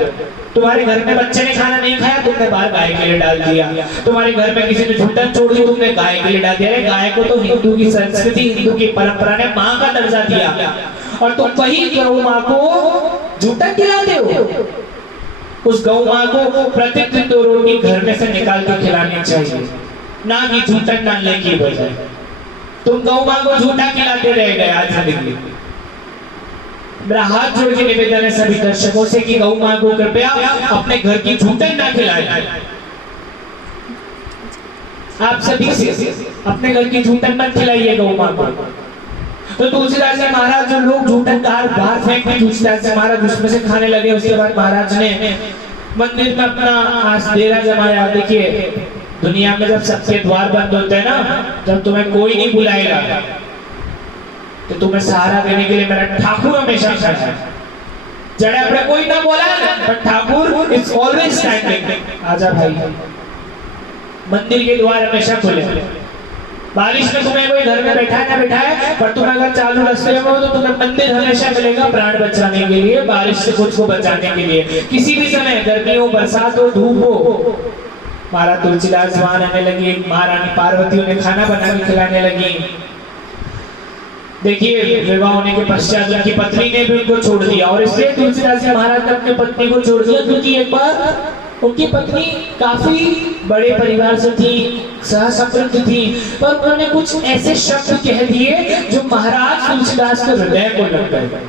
तुम्हारे घर में बच्चे ने खाना नहीं खाया, तुमने बाहर गाय के लिए डाल दिया। तुम्हारे घर में किसी ने झूठा छोड़ दिया, तुमने गाय के लिए डाल दिया। गाय को तो हिंदू की संस्कृति, हिंदू की परंपरा ने माँ का दर्जा दिया, और तुम वही गौ माँ को झूठा खिलाते हो। उस गौ माँ को प्रतिदिन 2 रोटी घर में से निकाल कर खिलानी चाहिए, ना कि झूठा डालने की बजाय। तुम गौ मां को झूठा खिलाते रह गए आज जिंदगी। मेरा हाथ जोड़ के निवेदन है सभी दर्शकों से कि गौ मां को कृपया अपने घर की झूठन ना खिलाएं। आप सभी से अपने घर की झूठन मत खिलाइए गौ मां को। तो तुलसीदास जी महाराज जो लोग झूठन बाहर फेंक के तुलसीदास जी महाराज उसमें से खाने लगे, उसके बाद महाराज ने मंदिर में अपना डेरा जमाया। देखिए दुनिया में जब सबके द्वार बंद होते हैं ना, जब तुम्हें कोई नहीं बुलाएगा तो तुम्हें सहारा देने के लिए मेरा ठाकुर हमेशा खड़ा है। जड़े अपने कोई ना बोला पर ठाकुर इज ऑलवेज स्टैंडिंग। आजा भाई, मंदिर के द्वार हमेशा खुले। बारिश में तुम्हें कोई घर में बैठा है ना बैठा है, पर तुम अगर चालू रास्ते में हो तो तुम्हें मंदिर हमेशा मिलेगा प्राण बचाने के लिए, बारिश से खुद को बचाने के लिए। किसी भी समय, गर्मी हो, बरसात हो, धूप हो। महाराज तुलसीदास वहां रहने लगी, महारानी पार्वती उन्हें खाना बना के खिलाने लगी। देखिए विवाह होने के पश्चात उनकी पत्नी ने भी उनको छोड़ दिया, और इसलिए तुलसीदास जी महाराज ने अपनी पत्नी को छोड़ दिया क्योंकि एक बार उनकी पत्नी काफी बड़े परिवार से थी, सहसंपन्न थी, पर उन्होंने कुछ ऐसे शब्द कह दिए जो महाराज तुलसीदास के हृदय को लग गए।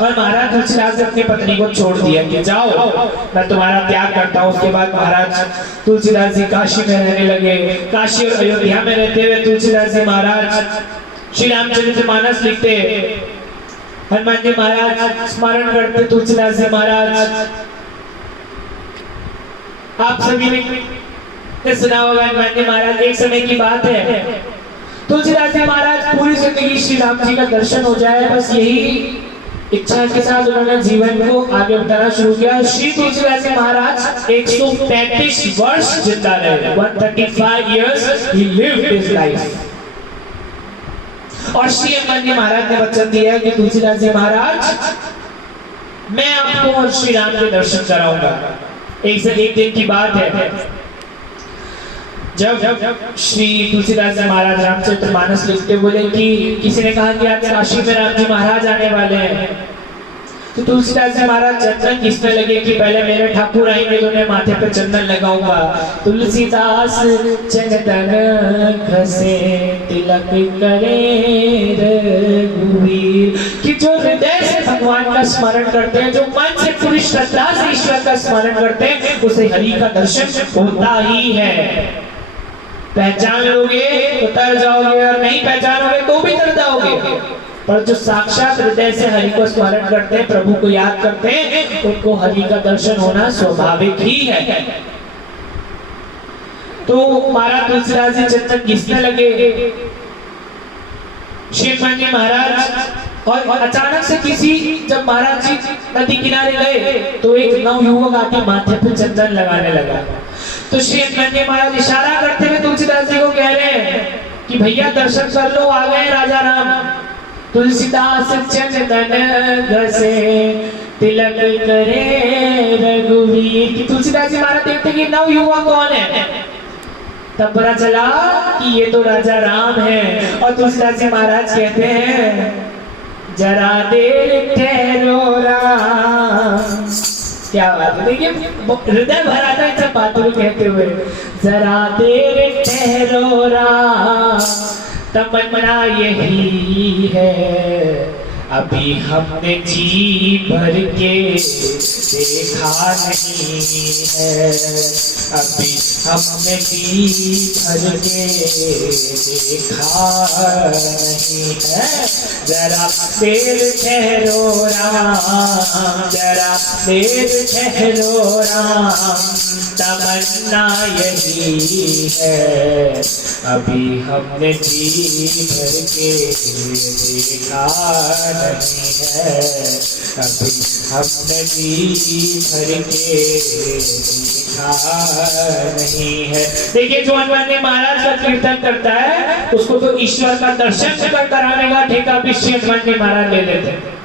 और महाराज तुलसीदास ने अपनी पत्नी को छोड़ दिया कि जाओ मैं तुम्हारा त्याग करता हूँ। उसके बाद महाराज तुलसीदास जी काशी में रहने लगे। काशी और अयोध्या में रहते हुए तुलसीदास जी महाराज श्री रामचरितमानस लिखते, हनुमान जी महाराज स्मरण करते, तुलसीदास जी महाराज। आप सभी ने सुना होगा हनुमान जी महाराज, एक समय की बात है, तुलसीदास जी महाराज पूरी जिंदगी श्री राम जी का दर्शन हो जाए, बस यही इच्छा के साथ उन्होंने जीवन को आगे बढ़ाना शुरू किया। श्री तुलसीदास जी महाराज 135 वर्ष जिंदा रहे। 135 years he lived his life। और श्री हनुमान जी महाराज ने वचन दिया कि तुलसीदास जी महाराज मैं आपको श्री राम के दर्शन कराऊंगा। एक दिन की बात है, जब श्री तुलसीदास जी महाराज रामचरितमानस लिखते बोले कि किसी ने कहा कि आज काशी में राम जी महाराज आने वाले हैं, तो तुलसीदास जी महाराज चंदन घिसने लगे कि पहले मेरे ठाकुर आएंगे तो उन्हें माथे पे चंदन लगाऊंगा। तुलसीदास चंदन घसे तिलक करे रघुवीर, कि जो हृदय से भगवान का स्मरण करते हैं, जो मन से पूरी श्रद्धा से ईश्वर का स्मरण करते हैं, उसे हरि का दर्शन होता ही है। पहचान लोगे तो तर जाओगे, और नहीं पहचानोगे तो भी तर जाओगे, पर जो साक्षात हृदय से हरि को स्मरण करते हैं, प्रभु को याद करते हैं, उनको हरि का दर्शन होना स्वाभाविक ही है। तो महाराज तुलसीदास जी चंदन घिसने लगे। श्री हनुमान जी महाराज, और अचानक से जब महाराज जी नदी किनारे गए तो एक नवयुवक आके माथे पे चंदन लगाने लगा। तो श्री हनुमान जी महाराज इशारा करते हुए तुलसीदास जी को कह रहे हैं कि भैया दर्शन कर लो, आ गए राजा राम। तुलसीदास चंदन घसे तिलक करे रघुवीर, कि तुलसीदास जी महाराज देखते कि नवयुवक कौन है, तब पता चला कि ये तो राजा राम है। और तुलसीदास जी महाराज कहते हैं जरा देर ठहरो राम। क्या बात है, देखिए हृदय भर आता है सब बातों को कहते हुए, जरा देर ठहरो राम, तमन्ना यही है अभी हमने जी भर के देखा नहीं है, अभी हमने जी भर के देखा नहीं है। जरा देर ठहरो राम, जरा देर ठहरो राम, तमन्ना यही है अभी हमने जी भर के देखा नहीं है, अभी हमने जी भर के देखा नहीं है। देखिए जो हनुमान जी महाराज का कीर्तन करता है उसको तो ईश्वर का दर्शन कराने का ठेका भी श्री हनुमान जी महाराज ले लेते हैं।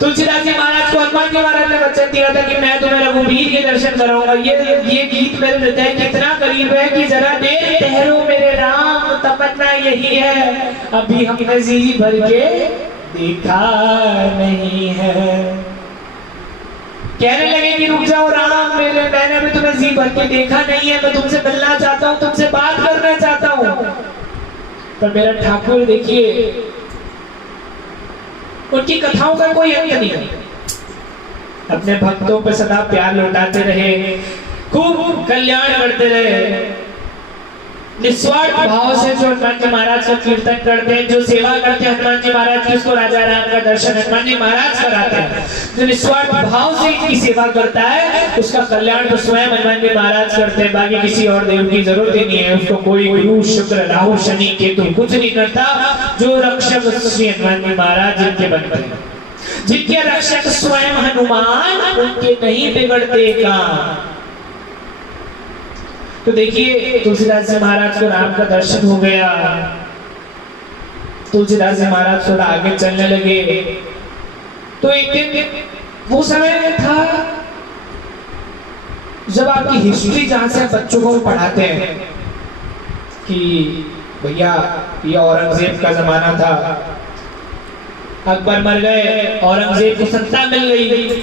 तुलसीदास जी महाराज को हनुमान जी महाराज ने वचन दिया था कि मैं तुम्हें रघुवीर के दर्शन कराऊंगा। ये गीत मेरे हृदय के इतना करीब है कि जरा देर ठहरो मेरे राम, तमन्ना यही है अभी हमने जी भर के देखा नहीं है। कहने लगे कि रुक जाओ राम, मैंने अभी तुम्हें जी भर के देखा नहीं है, मैं तुमसे मिलना चाहता हूँ, तुमसे बात करना चाहता हूँ। पर मेरा ठाकुर देखिए, उनकी कथाओं का कोई अंत नहीं है। अपने भक्तों पर सदा प्यार लौटाते रहे, खूब कल्याण करते रहे, निस्वार्थ भाव से जो हनुमान जी महाराज का कीर्तन करते हैं, जो सेवा करते हैं हनुमान जी महाराज की, उसको राजा राम का दर्शन हनुमान जी महाराज कराते हैं। जो निस्वार्थ भाव से इनकी सेवा करता है, उसका कल्याण तो स्वयं हनुमान जी महाराज करते हैं, बाकी किसी और देव की जरूरत ही नहीं है। उसको कोई गुरु शुक्र राहु शनि केतु कुछ नहीं करता। जो रक्षक श्री हनुमान जी महाराज जिनके बनते हैं, जिनके रक्षक स्वयं हनुमान, उनके नहीं बिगड़ते काम। तो देखिए तुलसीदास जी महाराज को राम का दर्शन हो गया। तुलसीदास जी महाराज थोड़ा आगे चलने लगे, तो एक दिन वो समय था जब आपकी हिस्ट्री जहां से बच्चों को पढ़ाते हैं कि भैया ये औरंगजेब का जमाना था, अकबर मर गए, औरंगजेब को सत्ता मिल गई।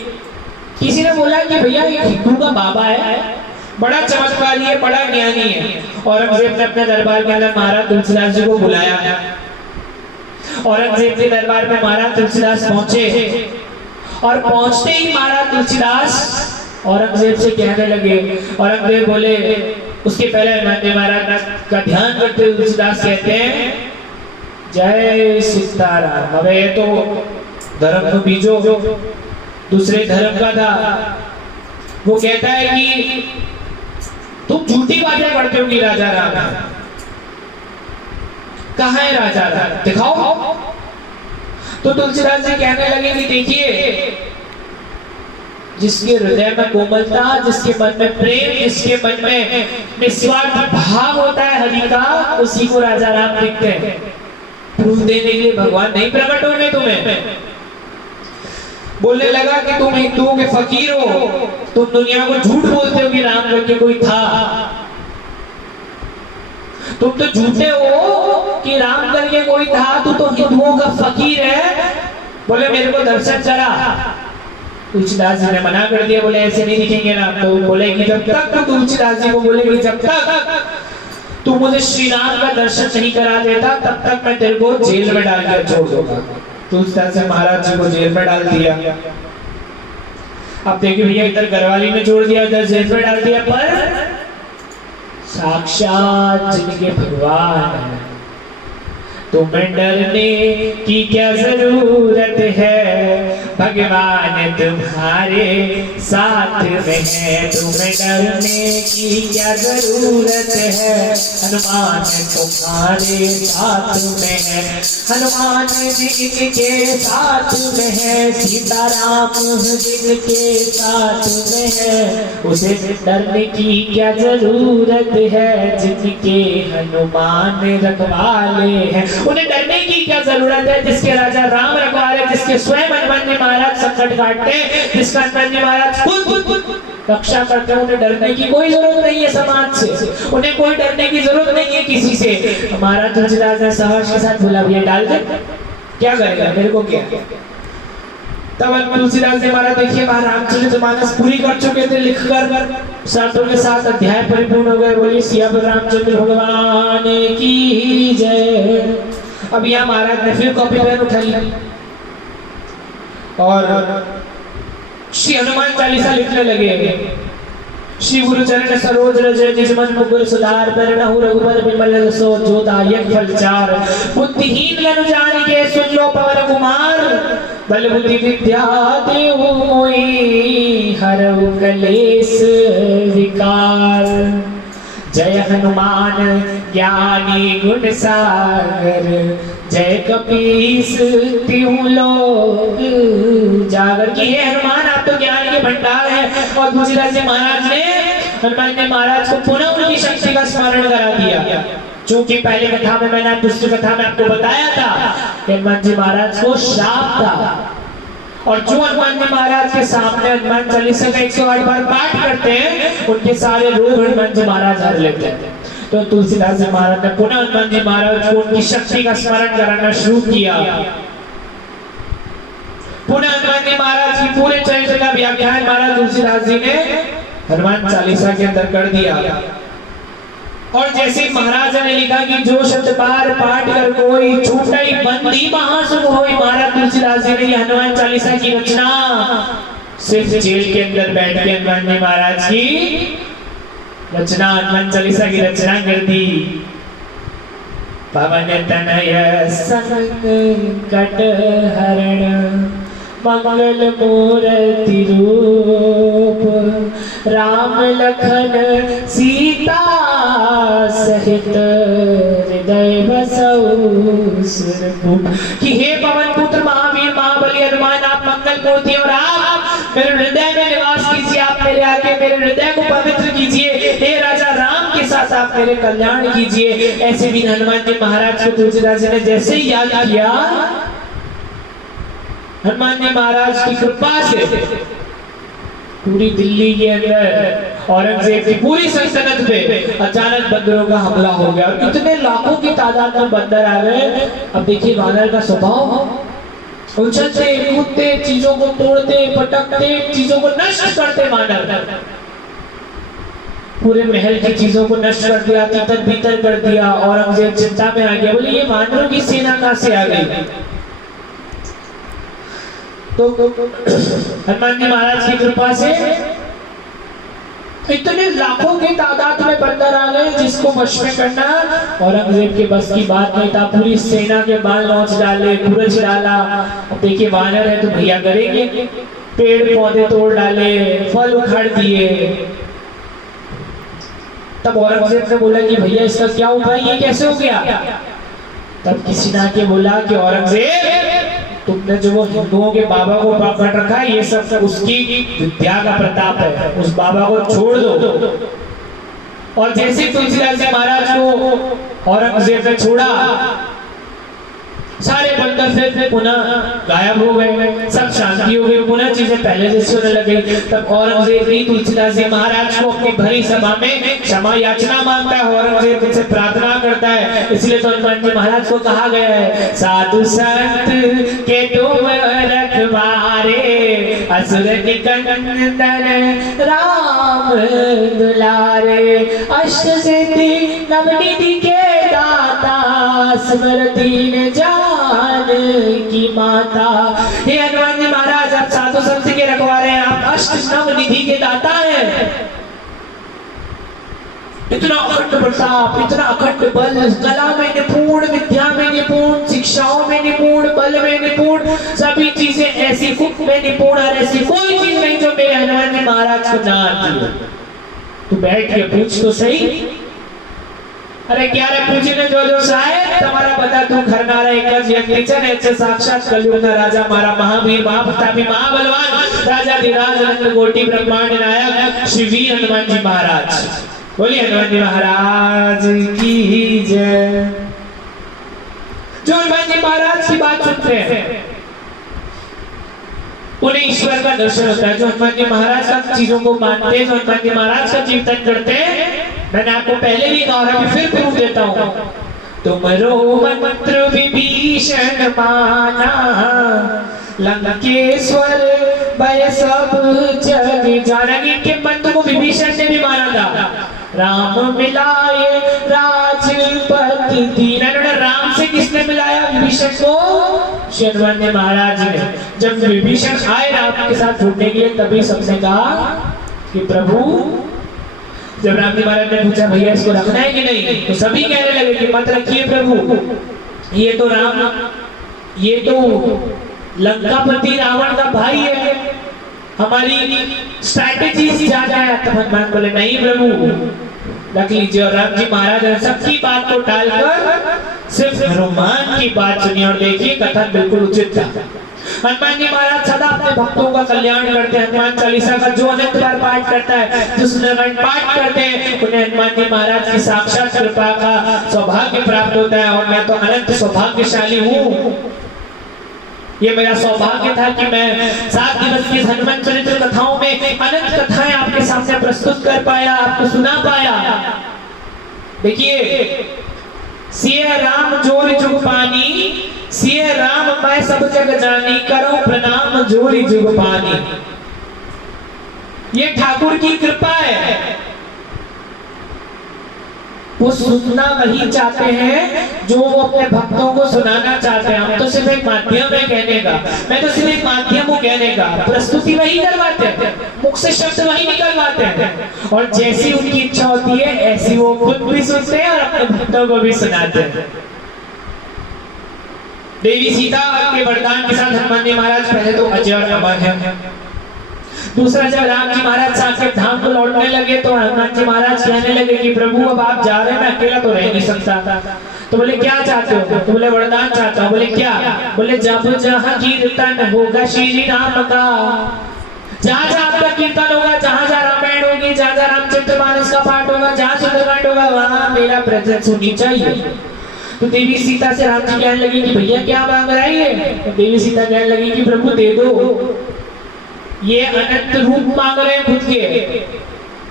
किसी ने बोला कि भैया ये हिंदू का बाबा है, बड़ा चमत्कारी है, बड़ा ज्ञानी है। औरंगजेब ने अपने दरबार के अंदर महाराज तुलसीदास जी को बुलाया। औरंगजेब के दरबार में महाराज तुलसीदास पहुंचे, और पहुंचते ही महाराज तुलसीदास औरंगजेब से कहने लगे। औरंगजेब बोले, उसके पहले हनुमान जी महाराज का ध्यान करते हुए तुलसीदास कहते हैं, जय सीताराम। अब ये तो धर्म तो बीजो दूसरे धर्म का था। वो कहता है कि तुम झूठी बातें करते हो कि राजा राम है। कहाँ है राजा राम, दिखाओ। तो तुलसीदास जी कहने लगे कि देखिए, जिसके हृदय में कोमलता, जिसके मन में प्रेम, जिसके मन में निस्वार्थ भाव होता है हरि का, उसी को राजा राम दिखते हैं। प्रूफ देने के लिए भगवान नहीं प्रकट होंगे तुम्हें। बोलने लगा कि तुम हिंदुओं के फकीर हो, तुम दुनिया को झूठ बोलते हो कि राम करके कोई था। तुम तो झूठे हो कि राम करके कोई था, तू तो हिंदुओं का फकीर है। बोले मेरे को दर्शन करा। तुलसीदास जी ने मना कर दिया, बोले ऐसे नहीं दिखेंगे ना। तो बोले कि जब तक तो तुलसीदास जी को बोले कि जब तक तू मुझे श्री राम का दर्शन नहीं करा देता, तब तक मैं तेरे को जेल में डालकर छोड़ दूंगा। तुलसीदास जी महाराज जी को जेल में डाल दिया। अब देखिए भैया, इधर घरवाली ने छोड़ दिया, इधर जेल में डाल दिया, पर साक्षात जिनके भगवान, तुम्हें डरने की क्या जरूरत है, भगवान तुम्हारे साथ में है। तुम्हें डरने की क्या जरूरत है, हनुमान तुम्हारे साथ में है। हनुमान जिनके साथ में है, सीताराम जिनके साथ में है, उसे डरने की क्या जरूरत है, जिनके हनुमान रखवाले हैं। उन्हें डरने की क्या जरूरत है, जिसके राजा राम रखवाले, जिसके स्वयं हनुमान जी महाराज संकट काटते हैं, जिसका हनुमान जी महाराज खुद रक्षा करते हैं। उन्हें डरने की कोई जरूरत नहीं है समाज से, उन्हें कोई डरने की जरूरत नहीं है किसी से। महाराज तुलसीदास ने सहर्ष के साथ बोला, भैया डाल दे, क्या करेगा, मेरे को क्या। तब तुलसीदास जी महाराज देखिए वहां रामचरितमानस पूरी कर चुके थे लिखकर, 7 अध्याय परिपूर्ण हो गए। बोलिए सिया रामचंद्र भगवान की जय। अब यहाँ महाराज ने फिर कॉपी पेन उठा लिया और श्री हनुमान चालीसा लिखने लगे। श्री गुरु चरण सरोज रज निज मन मुकुर सुधार, पेरनहु रघुबर बिमल जसो जो दायक फल चार। बुद्धिहीन जन जानिके सुन लो पवन कुमार, बल बुद्धि विद्या देहु मोहि, हरहु कलेश विकार। जय हनुमान ज्ञानी गुण सागर, जय कपीस तिहु लोक जागर। की है हनुमान, आप तो ज्ञान के भंडार है। और तुलसीदास जी महाराज ने हनुमान जी महाराज को पुनः उनकी शक्ति का स्मरण करा दिया। चूंकि पहले कथा में मैंने दूसरी कथा में आपको बताया था हनुमान जी महाराज को श्राप था, और जो हनुमान जी महाराज के सामने हनुमान चालीसा का 108 बार पाठ करते हैं, उनके सारे रोग हनुमान जी महाराज हर लेते हैं। तो तुलसीदास जी महाराज ने पुनः हनुमान जी महाराज को उनकी शक्ति का स्मरण कराना शुरू किया। पुनः हनुमान जी महाराज की पूरे चरित्र का व्याख्यान महाराज तुलसीदास जी ने हनुमान चालीसा के अंदर कर दिया। और जैसे महाराजा ने लिखा कि जो शब्द बार पाठ कर कोई छूटई बंदी महासुख होई, महाराज तुलसीदास जी ने हनुमान चालीसा की रचना सिर्फ जेल के अंदर बैठ के हनुमान जी महाराज की रचना, हनुमान चालीसा की रचना कर दी। पवन तनय संकट हरण मंगल मूर्ति रूप, राम लखन सीता सहित हृदय बसऊ सुरभूप। कि हे पवन पुत्र महावीर महाबली हनुमान, आप मंगल मूर्ति और आप मेरे हृदय में निवास कीजिए, आप मेरे आगे मेरे हृदय को पवित्र कीजिए। हे राजा राम के साथ आप मेरे कल्याण कीजिए। ऐसे भी हनुमान जी महाराज को तुलसीदास जी ने जैसे ही याद किया, हनुमान जी महाराज की कृपा से पूरी दिल्ली के अंदर औरंगजेब की पूरी सल्तनत पे अचानक बंदरों का हमला हो गया और इतने लाखों की तादाद में बंदर आ गए। अब देखिए वानर का स्वभाव, उछलते कूदते, चीजों को तोड़ते पटकते, चीजों को नष्ट करते। वानर पूरे महल की चीजों को नष्ट कर दिया, तीतर भीतर कर दिया। औरंगजेब चिंता में आ गया, बोले ये वानरों की सेना कहां से आ गई। तो हनुमान जी महाराज की कृपा से इतने लाखों की तादाद में बंदर आ गए जिसको वश में करना औरंगजेब के बस की बात नहीं था। पूरी सेना के बाल नोच डाले, बुरज डाला। अब देखिए वानर है तो भैया करेंगे, पेड़ पौधे तोड़ डाले, फल उखाड़ दिए। तब औरंगजेब ने बोला कि भैया इसका क्या उपाय, ये कैसे हो गया। तब किसी ने आके बोला कि औरंगजेब तुमने जो वो हिंदुओं के बाबा को पकड़ रखा है, ये सब उसकी विद्या का प्रताप है, उस बाबा को छोड़ दो। और जैसे तुलसीदास जी महाराज को औरंगजेब ने छोड़ा, सारे बंदर फिर पुनः गायब हो गए, सब शांति हो गई, पुनः चीजें पहले जैसे होने लगी। तब औरंगजेब भी तुलसीदास जी महाराज को अपनी भरी सभा में क्षमा याचना मांगता है, औरंगजेब उनसे प्रार्थना करता है। इसलिए तो हनुमान जी महाराज को कहा गया है, साधु संत के तुम रखवारे, असुर निकंदन राम दुलारे, अष्ट सिद्धि नवनिधि के दाता, स्मृति न जान की माता। हे हनुमान जी महाराज, आप साधु संत के रखवारे हैं, आप अष्ट नवनिधि के दाता हैं। इतना अखंड प्रताप, इतना अखंड बल, कला में निपुण, विद्या में निपुण, शिक्षाओं में निपुण, बल में निपुण, सभी चीजें ऐसी कुछ में निपुण और ऐसी कोई चीज नहीं जो मेरे हनुमान जी महाराज को ना आती हो। तू बैठ के पूछ तो सही। अरे क्या रे पूछी ने जो साहेब तुम्हारा बता तू घर ना रहे एक यज्ञचन ऐसे साक्षात कलयुग का राजा मारा महावीर महाप्रतापी महाबलवान राजा धीराज अनंत कोटि ब्रह्मांड नायक श्री वीर हनुमान जी महाराज। बोलिए हनुमान जी महाराज की जय। जो हनुमान जी महाराज की बात सुनते हैं उन्हें ईश्वर का दर्शन होता है। जो हनुमान जी महाराज का चीजों को मानते हैं, जो हनुमान जी महाराज का कीर्तन करते हैं, मैंने आपको पहले भी कहा और फिर प्रूफ देता हूं, तुमरो मंत्र विभीषण माना, लंकेश्वर भय सब जग जाना। इनके मंत्र को विभीषण ने भी माना था। राम मिलाए राजपति दीन, राम से किसने मिलाया विभीषण को? हनुमान जी महाराज ने। जब विभीषण आए राम के साथ जुड़ने के लिए, तभी सबने कहा कि प्रभु, जब राम जी महाराज ने पूछा भैया इसको रखना है कि नहीं, तो सभी कहने लगे कि मत रखिए प्रभु, ये तो राम, ये तो लंकापति रावण का भाई है, हमारी स्ट्रैटेजी ज्यादा है। तब हनुमान बोले नहीं प्रभु रख लीजिए। और राम जी महाराज ने सबकी बात को टालकर सिर्फ हनुमान की बात सुनी और देखिए कथा बिल्कुल उचित था। हनुमान जी महाराज सदा अपने भक्तों का कल्याण करते हैं। हनुमान चालीसा का जो अनंत बार पाठ करता है, जिस पाठ करते हैं, उन्हें हनुमान जी महाराज की साक्षात कृपा का सौभाग्य प्राप्त होता है। और मैं तो अनंत सौभाग्यशाली हूँ। ये मेरा सौभाग्य था कि मैं 7 दिवस की हनुमान चरित्र कथाओं में अनंत कथाएं आपके सामने प्रस्तुत कर पाया, आपको सुना पाया। देखिए, सिय राम जोर जुग पानी, सिय राम मैं सब जग जानी, करो प्रणाम जोरी जुग पानी। ये ठाकुर की कृपा है। वो सुनना वही चाहते हैं जो वो अपने भक्तों को सुनाना चाहते हैं। हम तो सिर्फ एक माध्यम है कहने का, मैं तो सिर्फ एक माध्यम हूँ कहने का, प्रस्तुति वही करवाते हैं, मुख से शब्द वही निकलवाते हैं, और जैसी उनकी इच्छा होती है ऐसी वो खुद भी सुनते हैं और अपने भक्तों को भी सुनाते हैं। देवी सीता के वरदान के साथ हनुमान जी महाराज पहले तो अजय और अमर है। दूसरा, जब राम जी महाराज साकेत धाम को लौटने लगे तो हनुमान जी महाराज कहने लगे कि प्रभु अब आप जा रहे हैं, मैं अकेला तो रह नहीं सकता। तो बोले क्या चाहते हो? तो बोले वरदान चाहता हूँ। बोले क्या? बोले जब जहाँ कीर्तन होगा श्री राम का, जहाँ जहाँ आपका कीर्तन होगा, जहाँ जहाँ रामायण होगी, जहाँ जहाँ रामचरितमानस का पाठ होगा, जहाँ सुंदरकांड होगा, वहाँ मेरा प्रेजेंस होनी चाहिए। तो देवी सीता से राम जी कहने लगी कि भैया क्या मांग रही है? तो देवी सीता कहने लगी कि प्रभु दे दो, ये अनंत रूप मांग रहे हैं खुद के।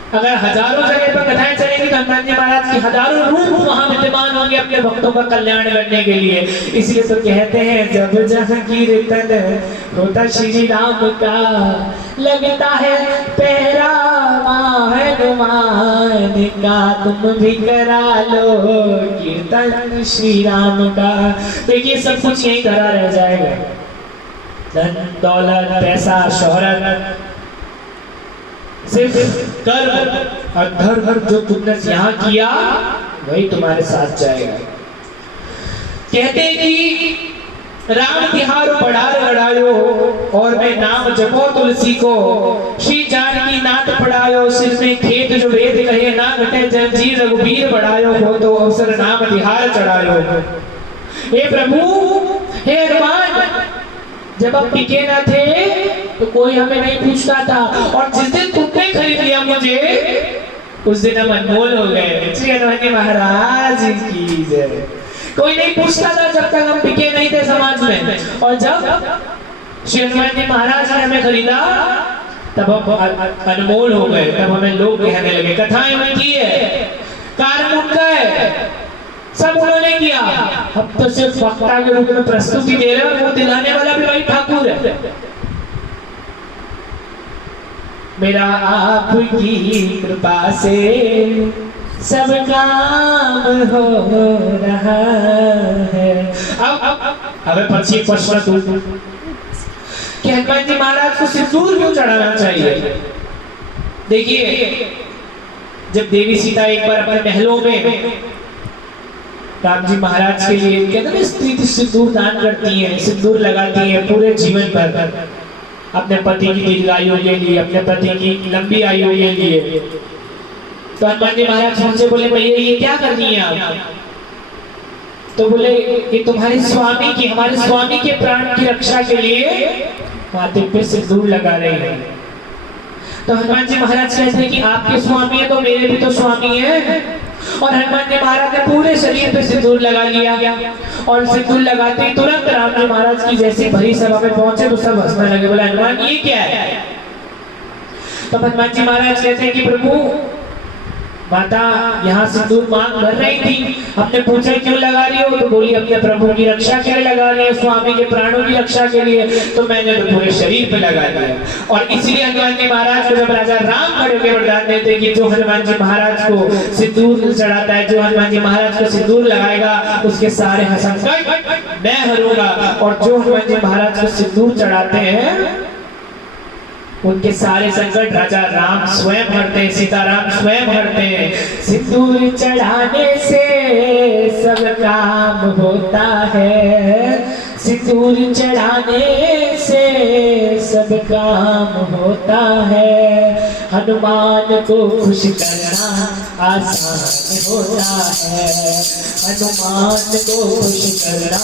अगर हजारों जगह पर कथाएं चलेंगी तो हनुमान जी महाराज के हजारों रूप वहां विद्यमान होंगे अपने भक्तों का कल्याण करने के लिए। इसलिए तो कहते हैं जब जहाँ कीर्तन होता श्री राम का, लगता है पहरा हनुमान का, तुम भी करा लो कीर्तन श्री राम का। देखिए सब कुछ यही धरा रह जाएगा, धन दौलत पैसा शोहरत, सिर्फ कर्म और धर्म जो तुमने यहाँ किया वही तुम्हारे साथ जाएगा। कहते हैं कि राम तिहारो पढ़ार लड़ायो और मैं नाम जपो तुलसी को, श्री जानकी नाथ पढ़ायो सिर में खेत जो वेद कहे, ना घटे जंजीर रघुबीर बढ़ायो, हो तो अवसर नाम तिहार चढ़ायो। हे प्रभु, हे हनुमान, जब हम टिके न थे तो कोई हमें नहीं पूछता था, और जिस दिन तुमने खरीद लिया मुझे उस दिन हम अनमोल हो गए। श्री हनुमान जी महाराज की जय। कोई नहीं पूछता था जब तक हम टिके नहीं थे समाज में, और जब श्री हनुमान जी महाराज ने हमें खरीदा तब हम अनमोल हो गए। तब हमें लोग कहने लगे कथाएं उनकी है, कार्य उनका है, सब उन्होंने किया, हम तो सिर्फ वक्ता के रूप में प्रस्तुति दे रहे हैं, और वो दिलाने वाला भी वही ठाकुर है। मेरा आपकी कृपा से सब काम हो रहा है। अब प्रश्न तू कि हनुमान जी महाराज को सिंदूर क्यों चढ़ाना चाहिए? देखिए, जब देवी सीता एक बार अपने महलों में राम जी महाराज के लिए कहते हैं स्त्री सिंदूर दान करती है, सिंदूर लगाती है पूरे जीवन भर, अपने पति की दीर्घायु के लिए, अपने पति की लंबी आयु के लिए। तो हनुमान जी महाराज उनसे बोले भैया ये क्या कर रही हैं आप? तो बोले कि तुम्हारे स्वामी की, हमारे स्वामी के प्राण की रक्षा के लिए माथे पे सिंदूर लगा रही है। तो हनुमान जी महाराज कहते हैं कि आपके स्वामी है तो मेरे भी तो स्वामी है। और हनुमान जी महाराज ने पूरे शरीर पे सिंदूर लगा लिया, और सिंदूर लगाते ही तुरंत राम जी महाराज की जैसी भरी सभा में पहुंचे तो सब हंसने लगे। बोले हनुमान ये क्या है? तो हनुमान जी महाराज कहते हैं कि प्रभु, माता यहाँ सिंदूर मांग भर रही थी, हमने पूछा क्यों लगा रही हो? तो बोली अपने प्रभु की रक्षा के लिए लगा रही है, स्वामी के प्राणों की रक्षा के लिए। तो मैंने तो पूरे शरीर पे लगा दिया। और इसलिए हनुमान जी महाराज को जब राजा राम खड़े होकर वरदान देते कि जो हनुमान जी महाराज को सिंदूर चढ़ाता है, जो हनुमान जी महाराज को सिंदूर लगाएगा उसके सारे संकट मैं हरूंगा, और जो हनुमान जी महाराज को सिंदूर चढ़ाते हैं उनके सारे संकट राजा राम स्वयं हरते हैं, सीताराम स्वयं हरते हैं। सिंदूर चढ़ाने से सब काम होता है, सिंदूर चढ़ाने से सब काम होता है। हनुमान को खुश करना आसान होता है, हनुमान को खुश करना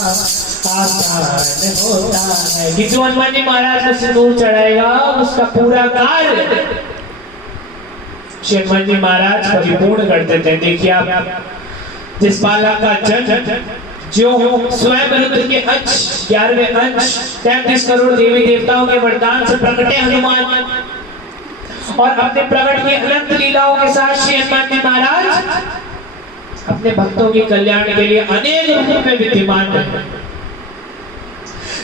आसान होता है। कि जो हनुमान जी महाराज को सिंदूर चढ़ाएगा उसका पूरा कार्य श्री हनुमान जी महाराज परिपूर्ण कर देते हैं। देखिए आप, जिस बालक का जन्म जो स्वयं रुद्र के अंश 11वें अंश 33 करोड़ देवी देवताओं के वरदान से प्रकटे हनुमान, और अपने प्रकट की अनंत लीलाओं के साथ श्री हनुमान जी महाराज अपने भक्तों के कल्याण के लिए अनेक रूपों में विद्यमान है।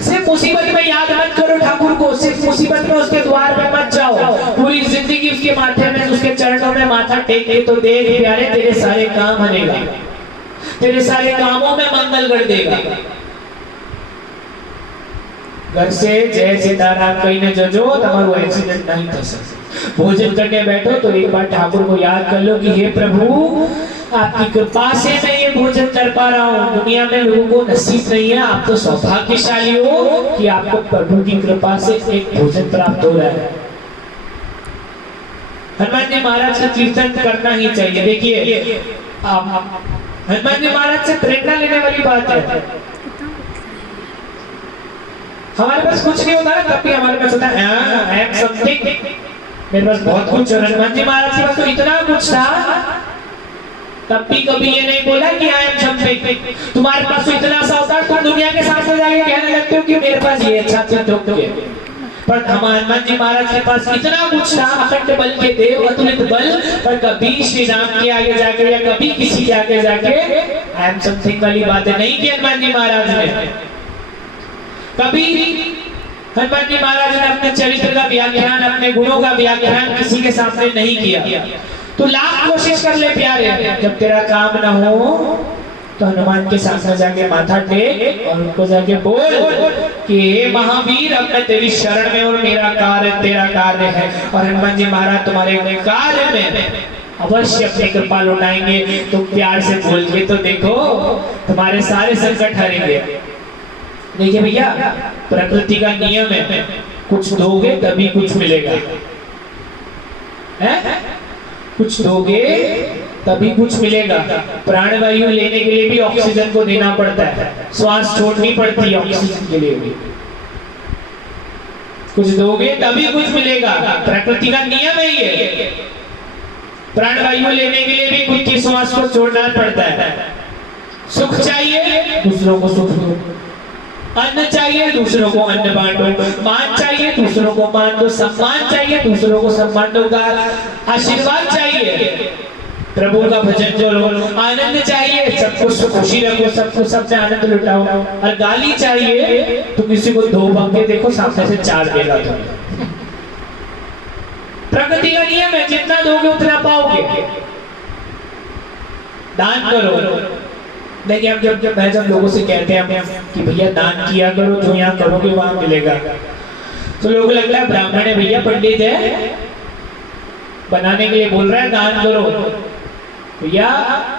सिर्फ मुसीबत में याद मत करो ठाकुर को, सिर्फ मुसीबत में उसके द्वार पे मत जाओ, पूरी जिंदगी उसके माथे में, उसके चरणों चरणों में माथा टेक के तो देख प्यारे, तेरे सारे काम हरेगा, तेरे सारे कामों में मंगल कर देगा। घर से जय सीताराम कहीं न जजो, तमारो एक्सीडेंट नहीं थशे। भोजन करने बैठो तो एक बार ठाकुर को याद कर लो कि हे प्रभु, आपकी कृपा से मैं ये भोजन कर पा रहा हूँ। दुनिया में लोगों को नसीब नहीं है, आप तो सौभाग्यशाली हो कि आपको प्रभु की कृपा से एक भोजन प्राप्त हो रहा है। हनुमान जी महाराज का कीर्तन करना ही चाहिए। देखिए, हनुमान जी महाराज से प्रेरणा लेने वाली बात है। हमारे पास कुछ नहीं होता है, तब भी हमारे पास होता है आई एम समथिंग, मेरे पास बहुत कुछ है। हनुमान जी महाराज के पास तो इतना कुछ था, तब भी कभी ये नहीं बोला कि आई एम समथिंग। तुम्हारे पास तो इतना सा होता है, तुम दुनिया के सामने जाके कहने लगते हो कि मेरे पास ये अच्छा चीज है। पर हनुमान जी महाराज के पास इतना कुछ था, अखंड बल के देव, अतुलित बल, पर कभी श्री राम के आगे जाके या कभी किसी के आगे जाके आई एम समथिंग वाली बातें नहीं की हनुमान जी महाराज ने। कभी हनुमान जी महाराज ने अपने चरित्र का व्याख्यान, अपने गुणों का व्याख्यान किसी के सामने नहीं किया। तो लाख कोशिश कर ले प्यारे, जब तेरा काम ना हो तो हनुमान के सामने जाके माथा टेक और उनको जाके बोल कि हे महावीर, अब मैं तेरी शरण में और मेरा कार्य तेरा कार्य है। और हनुमान जी महाराज तुम्हारे कार्य में अवश्य अपनी कृपा लौटाएंगे। तुम प्यार से बोल के तो देखो, तुम्हारे सारे संकट हरेंगे। देखिए भैया, प्रकृति का नियम है, कुछ दोगे तभी कुछ मिलेगा, है? कुछ दोगे तभी कुछ मिलेगा। प्राणवायु लेने के लिए भी ऑक्सीजन को देना पड़ता है, श्वास छोड़नी पड़ती है ऑक्सीजन के लिए भी। कुछ दोगे तभी कुछ मिलेगा, प्रकृति का नियम है ये। प्राणवायु लेने के लिए भी खुद की श्वास को छोड़ना पड़ता है। सुख चाहिए, दूसरों को सुख दो। अन्न चाहिए, दूसरों को अन्न बांटो। मान चाहिए, दूसरों को मान दो। सम्मान चाहिए, दूसरों को सम्मान दो। आशीर्वाद चाहिए, प्रभु का भजन करो। आनंद चाहिए, सबको खुशी रखो, सबको सब में आनंद लुटाओ। और गाली चाहिए तो किसी को दो बंके देखो, सामने से चार देगा तुम्हें। प्रकृति का नियम है, जितना दोगे उतना पाओगे। दान करो। देखिए, हम जब लोगों से कहते हैं कि भैया दान किया करो, जो यहाँ करोगे वहां मिलेगा, तो लोगों को लगता है ब्राह्मण है भैया, पंडित है, बनाने के लिए बोल रहा है दान करो। भैया,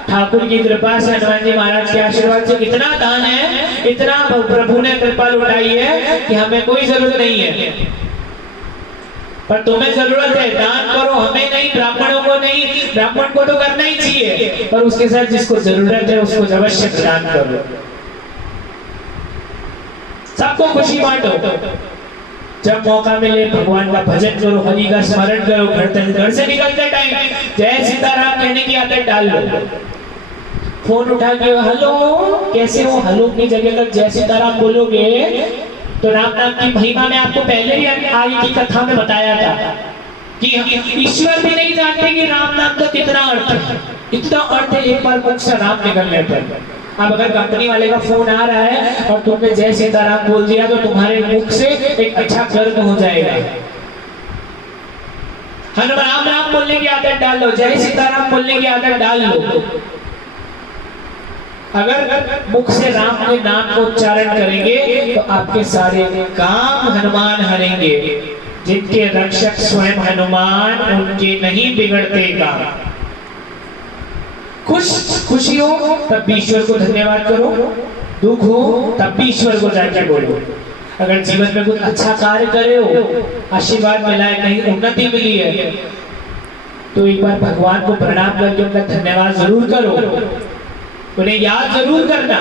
ठाकुर की कृपा से, हनुमान जी महाराज के आशीर्वाद से इतना दान है, इतना प्रभु ने कृपा लुटाई है कि हमें कोई जरूरत नहीं है। पर तुम्हें जरूरत है, दान करो। हमें नहीं, ब्राह्मणों को नहीं, ब्राह्मण को तो करना ही चाहिए, पर उसके साथ जिसको जरूरत है उसको अवश्य दान करो। सबको खुशी बांटो। जब मौका मिले भगवान का भजन करो, हरि का स्मरण करो। घर से निकलते टाइम जय सीताराम कहने की आदत डाल लो। फोन उठा के हेलो कैसे हो, हेलो की जगह तक जय सीताराम बोलोगे तो राम नाम की महिमा में आपको पहले ही आगे की कथा में बताया था कि ईश्वर भी नहीं जानते कि राम नाम का कितना अर्थ है। इतना अर्थ है एक बार मुख से राम निकलने पर। अब अगर कंपनी वाले का फोन आ रहा है और तुमने जय सीताराम बोल दिया तो तुम्हारे मुख से एक अच्छा कर्म हो जाएगा। हनुमान राम नाम बोलने की आदत डाल लो, जय सीताराम बोलने की आदत डाल लो। अगर मुख से राम के नाम को उच्चारण करेंगे तो आपके सारे काम हनुमान हरेंगे। जिनके रक्षक स्वयं हनुमान, उनके नहीं बिगड़ते काम। खुशी हो तब भी ईश्वर को धन्यवाद करो, दुख हो तब भी ईश्वर को जाके बोलो। अगर जीवन में कुछ अच्छा कार्य करे हो, आशीर्वाद मिला है, कहीं उन्नति मिली है, तो एक बार भगवान को प्रणाम करके उनका धन्यवाद जरूर करो, उन्हें याद जरूर करना।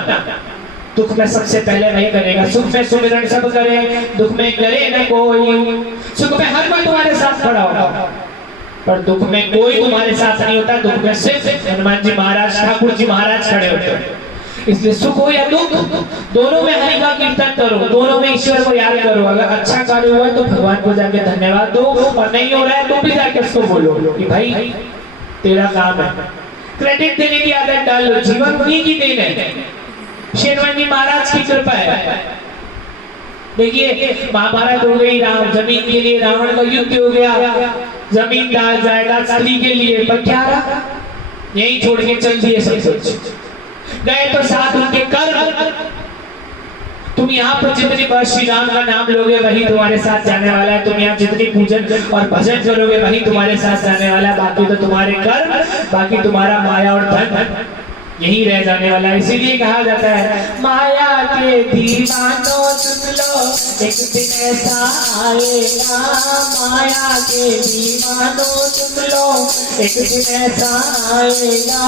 दुख में सबसे पहले वही करेगा, सुख में सुमिरन सब करे, दुख में करे न कोई। सुख में हर कोई तुम्हारे साथ खड़ा होगा, पर दुख में कोई तुम्हारे साथ नहीं होता। दुख में सिर्फ हनुमान जी महाराज, ठाकुर जी महाराज खड़े होते हैं। इसलिए सुख हो या दुख, दोनों में हरि का कीर्तन करो, दोनों में ईश्वर को याद करो। अगर अच्छा कार्य हुआ है तो भगवान को जाके धन्यवाद दो, और नहीं हो रहा है तो भी जाके उसको बोलो कि भाई तेरा काम है। क्रेडिट देने की आदत डाल लो, जीवन उन्हीं की देन है, हनुमान जी महाराज की कृपा है। देखिए, महाभारत हो गई, जमीन के लिए रावण का युद्ध हो गया, जमींदार जायदाद स्त्री के लिए, पर क्या रहा, यही छोड़ के चल दिए सब कुछ। गए तो साथ उनके कर्म। तुम यहाँ पर जितनी बार श्री राम का नाम लोगे वही तुम्हारे साथ जाने वाला है। तुम यहाँ जितनी पूजन और भजन करोगे वही तुम्हारे साथ जाने वाला है। बाकी तो तुम्हारे कर्म, बाकी तुम्हारा माया और धन यही रह जाने वाला है। इसीलिए कहा जाता है माया के दीवानों सुन लो एक दिन ऐसा आएगा, माया के दीवानों सुन लो एक दिन ऐसा आएगा,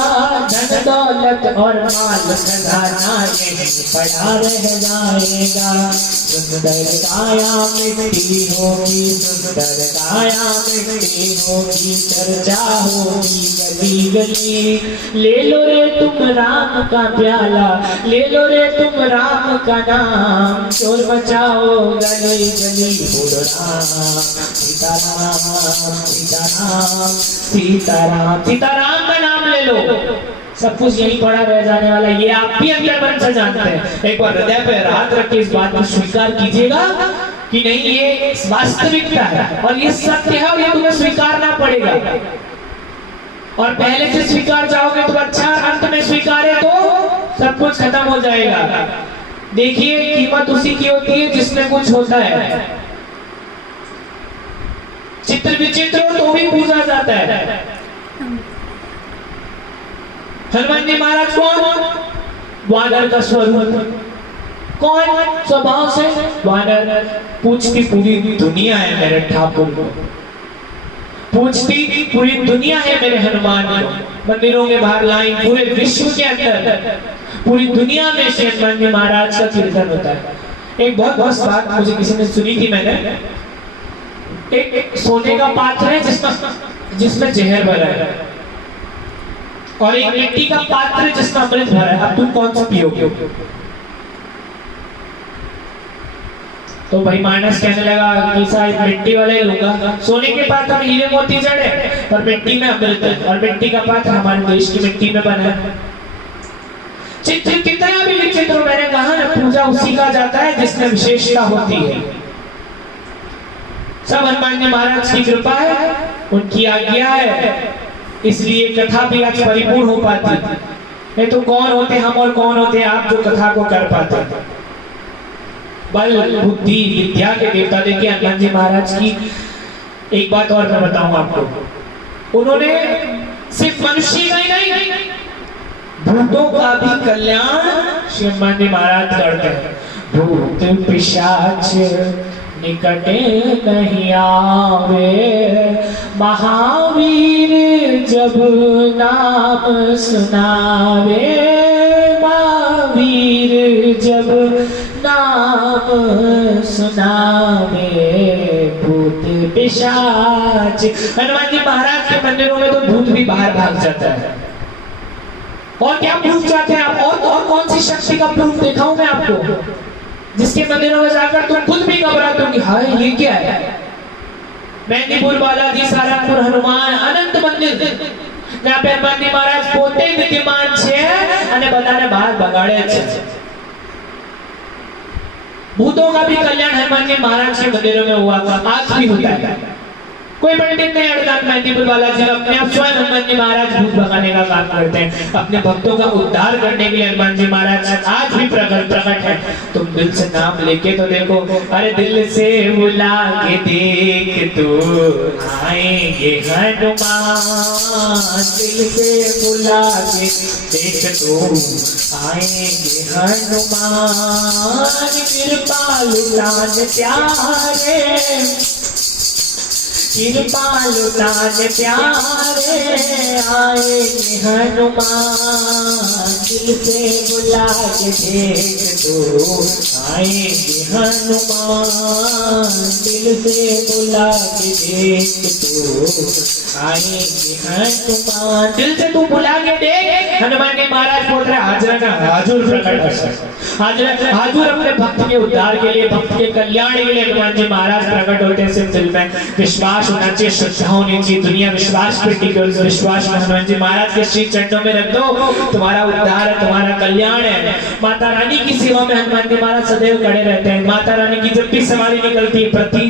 धन दौलत और माल खजाना यहीं पड़ा रह जाएगा। सुंदर काया मिट्टी होगी, सुंदर काया मिट्टी होगी, चर्चा होगी गली गली। ले लो रे तुम राम का प्याला, ले लो रे तुम राम का नाम, चोर बचाओ गली गली बोलो राम सीताराम सीताराम सीताराम। सीताराम का नाम ले लो, सब कुछ यही पड़ा रह जाने वाला। ये आप भी अंदर मन से जानते हैं। एक बार हृदय पे हाथ रख के इस बात को स्वीकार कीजिएगा कि नहीं ये वास्तविकता है और ये सत्य है और ये तुम्हें स्वीकारना पड़ेगा। और पहले से स्वीकार जाओगे तो अच्छा, अंत में स्वीकारे तो सब कुछ खत्म हो जाएगा। देखिए कीमत उसी की होती है जिसमें कुछ होता है। चित्र विचित्र हो तो भी पूजा जाता है। हनुमान जी महाराज कौन? वानर का स्वरूप। कौन? स्वभाव से वानर। पूछती पूरी दुनिया है मेरे ठाकुर को, पूछती पूरी दुनिया है मेरे हनुमान को। मंदिरों के बाहर लाइन, पूरे विश्व के अंदर पूरी दुनिया में श्री हनुमान जी महाराज का कीर्तन होता है। एक बहुत बात मुझे किसी ने सुनी थी, मैंने एक सोने का पात्र है जिसमें जहर भरा है और एक मिट्टी का पात्र जिसमें अमृत भरा है। अब तुम कौन सा पियोगे? तो भाई मानस कहने लगा कि साहब मिट्टी वाले लूंगा। सोने के पात्र में हीरे मोती जड़े पर मिट्टी में अमृत है और मिट्टी का पात्र हमारे देश की मिट्टी में बना है। चित्र कितना भी विचित्र, मैंने कहा ना, पूजा उसी का जाता है जिसमें विशेषता होती है। सब हनुमान जी महाराज की कृपा है, उनकी आज्ञा है, इसलिए कथा भी आज परिपूर्ण हो पाती। नहीं तो कौन होते हम और कौन होते आप जो कथा को कर पाते। बल बुद्धि विद्या के देवता देखिए हनुमान जी महाराज की। एक बात और मैं बताऊं आपको, उन्होंने सिर्फ मनुष्य का ही नहीं भूतों का भी कल्याण श्री हनुमान जी महाराज करते हैं। भूत पिशाच निकटे नहीं आवे, महावीर जब नाम सुनावे, महावीर जब नाम सुनावे, भूत पिशाच। हनुमान जी महाराज के मंदिरों में तो भूत भी बाहर भाग जाता है। और क्या प्रूफ चाहते हैं आप? और कौन सी शक्ति का प्रूफ दिखाऊं मैं आपको जिसके मंदिरों में जाकर तुम खुद भी घबराते हो कि हाय ये क्या है? मेहंदीपुर बालाजी सारंगपुर हनुमान अनंत मंदिर जहाँ पे हनुमान जी महाराज पोते विद्यमान छे અને બધાને બહાર ભગાડે છે। भूतों का भी कल्याण हनुमान जी महाराज के मंदिरों में हुआ, आज भी होता है। कोई पंडित नहीं अड़ता मेहंदीपुर बालाजी में, अपने आप स्वयं हनुमान जी महाराज भूत भगाने का काम करते हैं। अपने भक्तों का उद्धार करने के लिए हनुमान जी महाराज आज भी प्रकट है। तुम दिल से नाम लेके तो देखो, अरे दिल से बुला के देख तो आएंगे हनुमान, दिल से बुला के देख तो आएंगे हनुमान, कृपालु प्राण प्यारे, कृपालु प्राण प्यारे आएंगे हनुमान, दिल से बुला के देख तो आएंगे हनुमान, दिल से बुला के देख तो आएंगे हनुमान। दिल से तू बुला के देख। हनुमान जी महाराज बोल रहे हाजरा का हाजुर प्रकट है। हाजुर अपने भक्त के उद्धार के लिए, भक्त के कल्याण के लिए हनुमान जी महाराज प्रकट होते हैं। सिर्फ दिल में विश्वास होना चाहिए, श्रद्धा होनी चाहिए। दुनिया विश्वास पे टिके, उस विश्वास में हनुमान जी महाराज के श्री चरणों में रख दो, तुम्हारा उद्धार है, तुम्हारा कल्याण है। माता रानी की सेवा में हनुमान जी महाराज सदैव खड़े रहते हैं। माता रानी की जब भी सवारी निकलती है, प्रति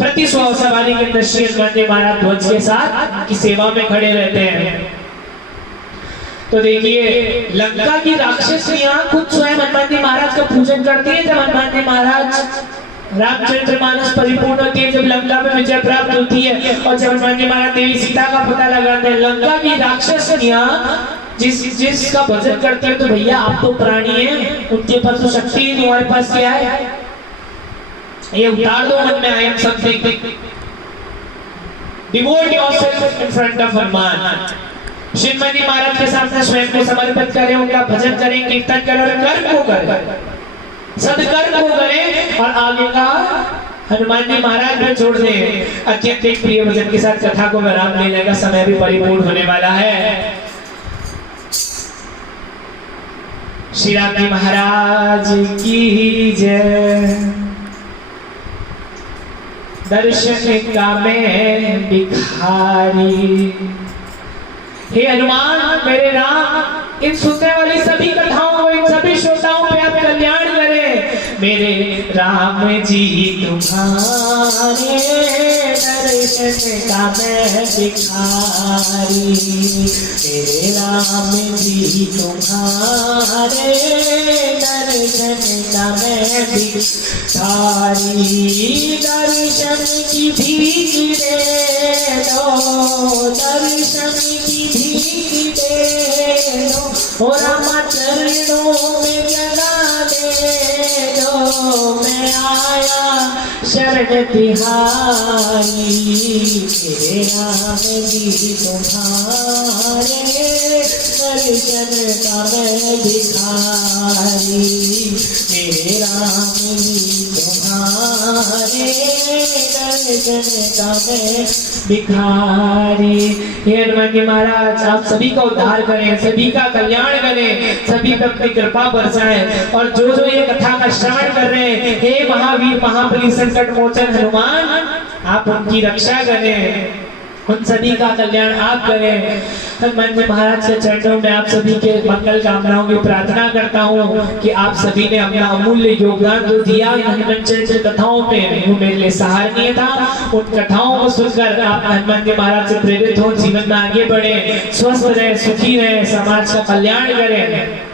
प्रति 100 सवारी के अंदर श्री हनुमान जी महाराज ध्वज के साथ की सेवा में खड़े रहते हैं। तो देखिए लंका की राक्षसियां खुद स्वयं हनुमान जी महाराज का पूजन करती है। जब हनुमान जी महाराज रामचरितमानस परिपूर्ण होती है, जब लंका में विजय प्राप्त होती है और जब हनुमान जी महाराज देवी सीता का पता लगाते हैं, लंका की राक्षसियां जिसका भजन करते हैं, तो भैया आप तो प्राणी हैं, उनके पास तो शक्ति है, तुम्हारे पास क्या है? ये उतार दो मन में, I am something, devote yourself in front of Hanuman. Shri Hanuman ji महाराज के सामने स्वयं को समर्पित करें, उनका भजन करें, कीर्तन करें और कर्म को करें, सदकर्म को करें और आगे का हनुमान जी महाराज में छोड़ दें। अत्यंत एक प्रिय भजन के साथ कथा को विराम देने का समय भी परिपूर्ण होने वाला है। श्री राम जी महाराज की जय। दर्शन का मैं भिखारी, हे हनुमान मेरे राम, इन सुनने वाली सभी कथाओं को, इन सभी श्रोताओं पे आप कल्याण करें। मेरे राम जी तुम्हारे दर्शन का मैं भिखारी, मेरे राम जी तुम्हारे दर्शन का मैं भिखारी। दर्शन की भीख दे दो, दर्शन की भीख दे दो, और रामा चरणों में जगा दे दो। मैं आया शरण तिहारी, मेरे राम जी तुम्हारे दर्शन का मैं भिखारी, मेरे राम जी तुम्हारे दर्शन का मैं भिखारी। हे हनुमान जी महाराज आप सभी का उद्धार करें, सभी का कल्याण करें, सभी पे अपनी कृपा बरसाएं। और जो जो ये कथा का श्रवण कर रहे हैं, हे महावीर महाबली संकट मोचन हनुमान, आप उनकी रक्षा करें, उन सभी का कल्याण आप करें। हनुमान जी महाराज के चरणों में आप सभी के मंगल कामनाओं की प्रार्थना करता हूँ कि आप सभी ने अपना अमूल्य योगदान जो दिया हनुमान चरित्र कथाओं में, वो मेरे लिए सराहनीय था। उन कथाओं को सुनकर आप हनुमान जी महाराज से प्रेरित हो, जीवन में आगे बढ़े, स्वस्थ रहे, सुखी रहे, समाज का कल्याण करें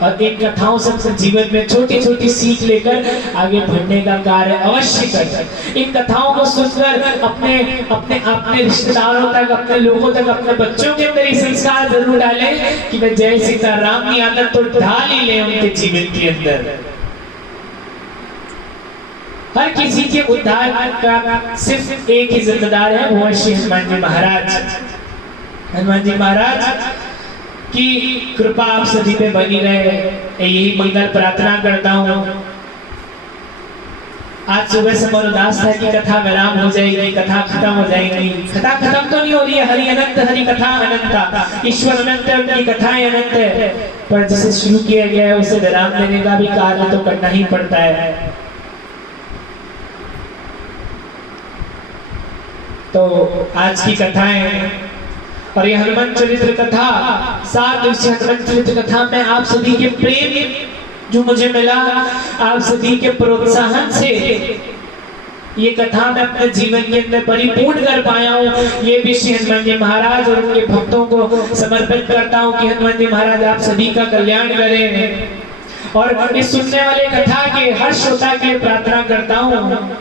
और इन कथाओं से अपने जीवन में छोटी छोटी सीख लेकर आगे बढ़ने का कार्य अवश्य करें। इन कथाओं को सुनकर अपने अपने अपने रिश्तेदारों तक, अपने लोगों तक, अपने बच्चों के अंदर ये संस्कार जरूर डालें कि मैं जय सीताराम की आदत तो ढाल ही ले उनके जीवन के अंदर। हर किसी के उद्धार का सिर्फ एक ही जिम्मेदार है, वो है श्री हनुमान जी महाराज। हनुमान जी महाराज की कृपा आप सभी पे बनी रहे, यही मंगल प्रार्थना करता हूँ। आज सुबह से मन उदास था कि कथा विराम हो जाएगी, कथा खत्म हो जाएगी। कथा खत्म तो नहीं हो रही है, हरि अनंत, हरि कथा अनंत, ईश्वर अनंत है, उनकी कथाएं अनंत है, पर जिसे शुरू किया गया है उसे विराम देने का भी कार्य तो करना ही पड़ता है। तो आज की कथाएं और ये हनुमान चरित्र कथा, 7 दिवसीय हनुमान चरित्र कथा में आप सभी के प्रेम जो मुझे मिला, आप सभी के प्रोत्साहन से ये कथा मैं अपने जीवन के अंदर परिपूर्ण कर पाया हूँ। ये भी श्री हनुमान जी महाराज और उनके भक्तों को समर्पित करता हूँ कि हनुमान जी महाराज आप सभी का कल्याण करें। और इस सुनने वाले कथा के हर श्रोता के लिए प्रार्थना करता हूँ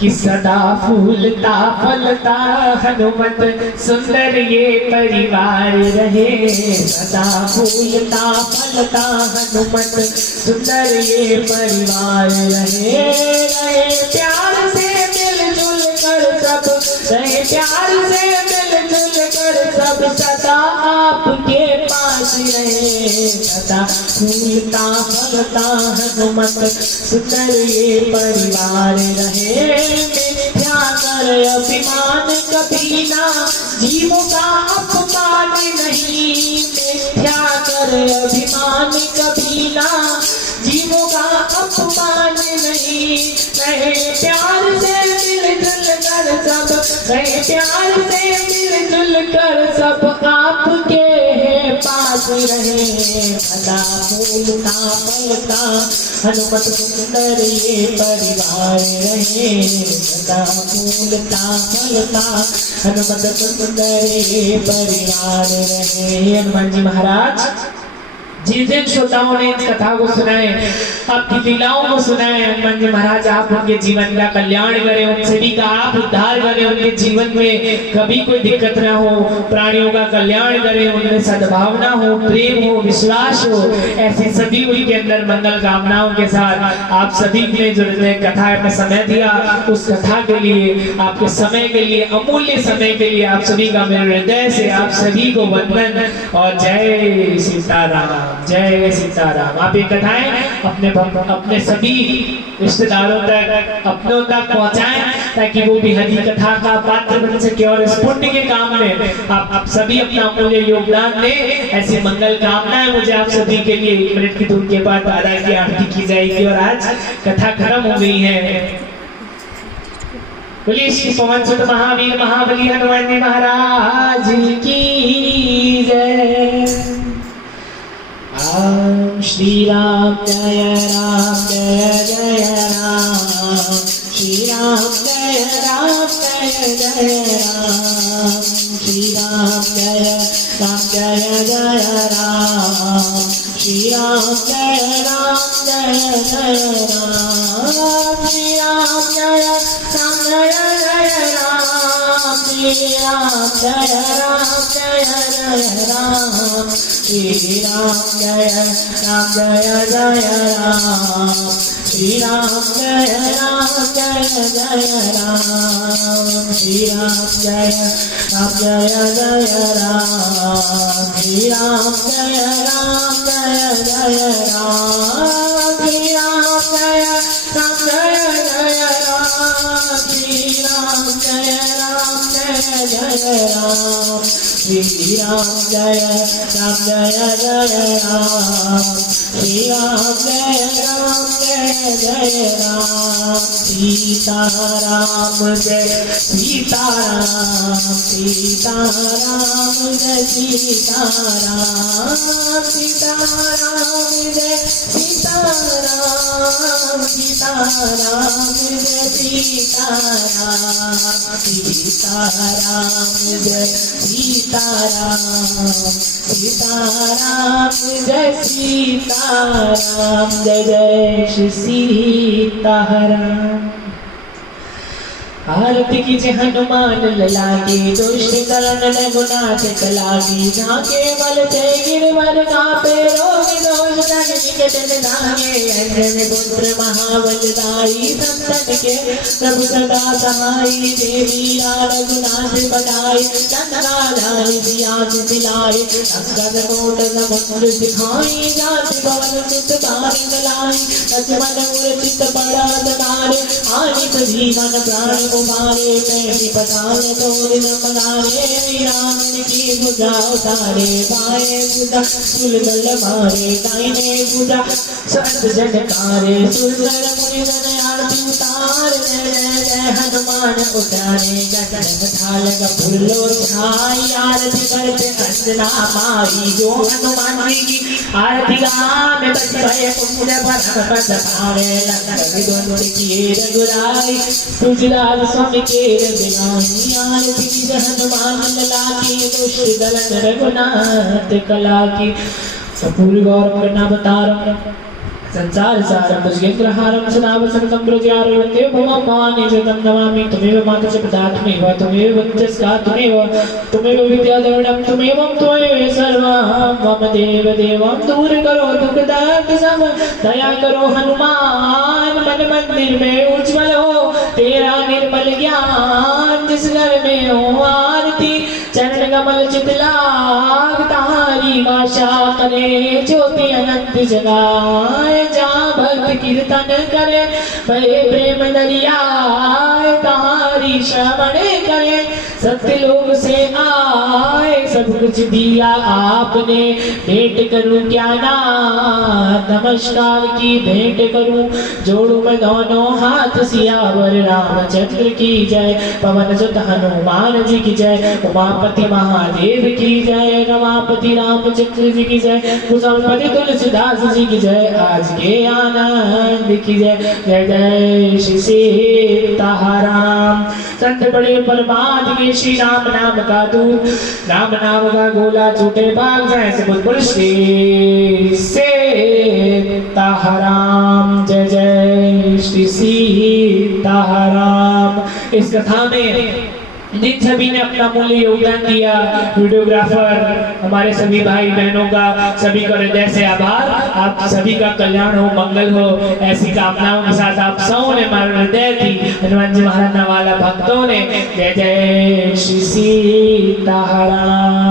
कि सदा फूलता फलता हनुमत सुंदर ये परिवार रहे। सदा फूलता फलता हनुमत सुंदर ये परिवार रहे। रहे प्यार से मिलजुल कर सब, रहे प्यार से मिलजुल कर सब, सदा आपके पास रहे। सदा फूलता फलता हनुमत सुंदर ये परिवार रहे। मिथ्या कर अभिमान कभी ना, जीवों का अपमान नहीं। मिथ्या कर अभिमान कभी ना, जीवों का अपमान नहीं। रहे प्यार से मिलजुल कर सब, रहे प्यार से मिलजुल कर सब, आपके पास रहे। फला फूलता फलता हनुमत सुंदर ये परिवार रहे। फला फूलता फलता हनुमत सुंदर ये परिवार रहे। हनुमान जी महाराज जिन जिन श्रोताओं ने इस कथा को सुनाए, आपकी लीलाओं को सुनाए, हनुमान जी महाराज आप उनके जीवन का कल्याण करें, उन सभी का आप उद्धार करें, उनके जीवन में कभी कोई दिक्कत ना हो, प्राणियों का कल्याण करें, उनमें सद्भावना हो, प्रेम हो, विश्वास हो, ऐसी सभी उनके अंदर मंगल कामनाओं के साथ आप सभी ने जो कथा में समय दिया, उस कथा के लिए, आपके समय के लिए, अमूल्य समय के लिए आप सभी का मेरे हृदय से आप सभी को वंदन और जय सीताराम, जय सीताराम। आप ये कथाएं अपने सभी रिश्तेदारों तक, अपनों तक पहुंचाएं ताकि वो भी हरि कथा का पात्र बन सके और इस पुण्य के काम में आप सभी अपना अमूल्य योगदान दें। ऐसी मंगल कामनाएं मुझे आप सभी के लिए 1 मिनट की दूर के बाद आधा की आरती की जाएगी और आज कथा खत्म हो गई है। बोलिए श्री पवन सुत महावीर महाबली हनुमान जी महाराज की जय। राम श्री राम जय जय राम, श्री राम जय जय राम, श्री राम जय जय राम, श्री राम जय जय राम, श्री राम जय जय राम, श्री राम जय जय राम, श्री राम जय जय राम, श्री राम जय जय राम, श्री राम जय जय राम, श्री राम जय जय राम, श्री राम जय जय राम, श्री राम जय जय राम, श्री राम जय जय राम, श्री राम जय राम, सीताराम जय सीताराम, सीताराम जय सीताराम, सीताराम जय सीताराम, सीताराम जय सीताराम, सीताराम जय सीताराम, सीताराम जय सीताराम, जय जय श्री सीताराम। आरती कीजिए हनुमान लला की, दुष्ट दलन रघुनाथ कला की, झांके बल जय गिरवर कापे, रोग दोष जग निकट नागे, अंजन पुत्र महाबलदाई, संतन के प्रभु सदा सहाई, देवी रघुनाथ बनाई, चंद्राधार दियाज दिलाए, संकट कोट समुद्र सिखाई, जाति पवन सुत तारण लाई, लक्ष्मण मूर्छित पड़ा सदारे, आनित जीवन प्राण कुमारे, पैरी पठान तोड़ न मनारे, रावण की भुजा उतारे, बाएं भुजा सुलगल मारे, दाहिने भुजा संत जनकारे, सुंदर मुनिगण आरती उतार, जय जय जय हनुमान उतारे, गगन थाल फूलो छाई, आरती करते अंजना माई, जो हनुमान जी की आरती गावे बस भय कुंज पर पद पावे, लंक द्वंद किए रघुराई, तुझराज स्वामी के रघुनाई, आरती की हनुमान लला की, दुष्ट दलन रघुनाथ कला की, पूरी गौर करना बतारम संसार सारम भुजगेन्द्रहारम सदा वसंतम ब्रजयारं देव भवां भवानी जगं नमामि, त्वमेव माता च पिता त्वमेव, त्वमेव वंशस्का त्वमेव विद्याधरणं त्वमेव सर्वं मम देव देवं, दूर करो दुख दर्द सब, दया करो हनुमान, मन मंदिर में उज्ज्वल हो तेरा निर्मल ज्ञान, जिस घर में हो आरती चरण कमल चितलाग, तारी भाषा करे ज्योति अनंत जगाए, जहाँ भक्त कीर्तन करे भय प्रेम दरियाए, तारी श्रवण करे सत्य लोग से आए, सब कुछ दिया आपने, भेंट करूं क्या नाथ, नमस्कार की भेंट करूं, जोड़ू मैं दोनों हाथ, सियावर रामचंद्र की जय, पवन सुत हनुमान जी की जय, उमापति महादेव की जय, रमापति रामचंद्र जी की जय, कुसुमपति तुलसीदास जी की जय, आज के आनंद की जय। जय जय श्री सीताराम। संत बड़े परमाद के श्री राम नाम का दूत, राम नाम का गोला छूटे भाग जाए सब बोल श्री सीताराम। जय जय श्री सीताराम। इस कथा में जिन सभी ने अपना मूल्य योगदान दिया, वीडियोग्राफर, हमारे सभी भाई बहनों का सभी का हृदय से आभार। आप सभी का कल्याण हो, मंगल हो, ऐसी कामनाओं के साथ आप सब ने हमारे हृदय की हनुमान जी महाराज वाला भक्तों ने जय जय श्री सीताराम।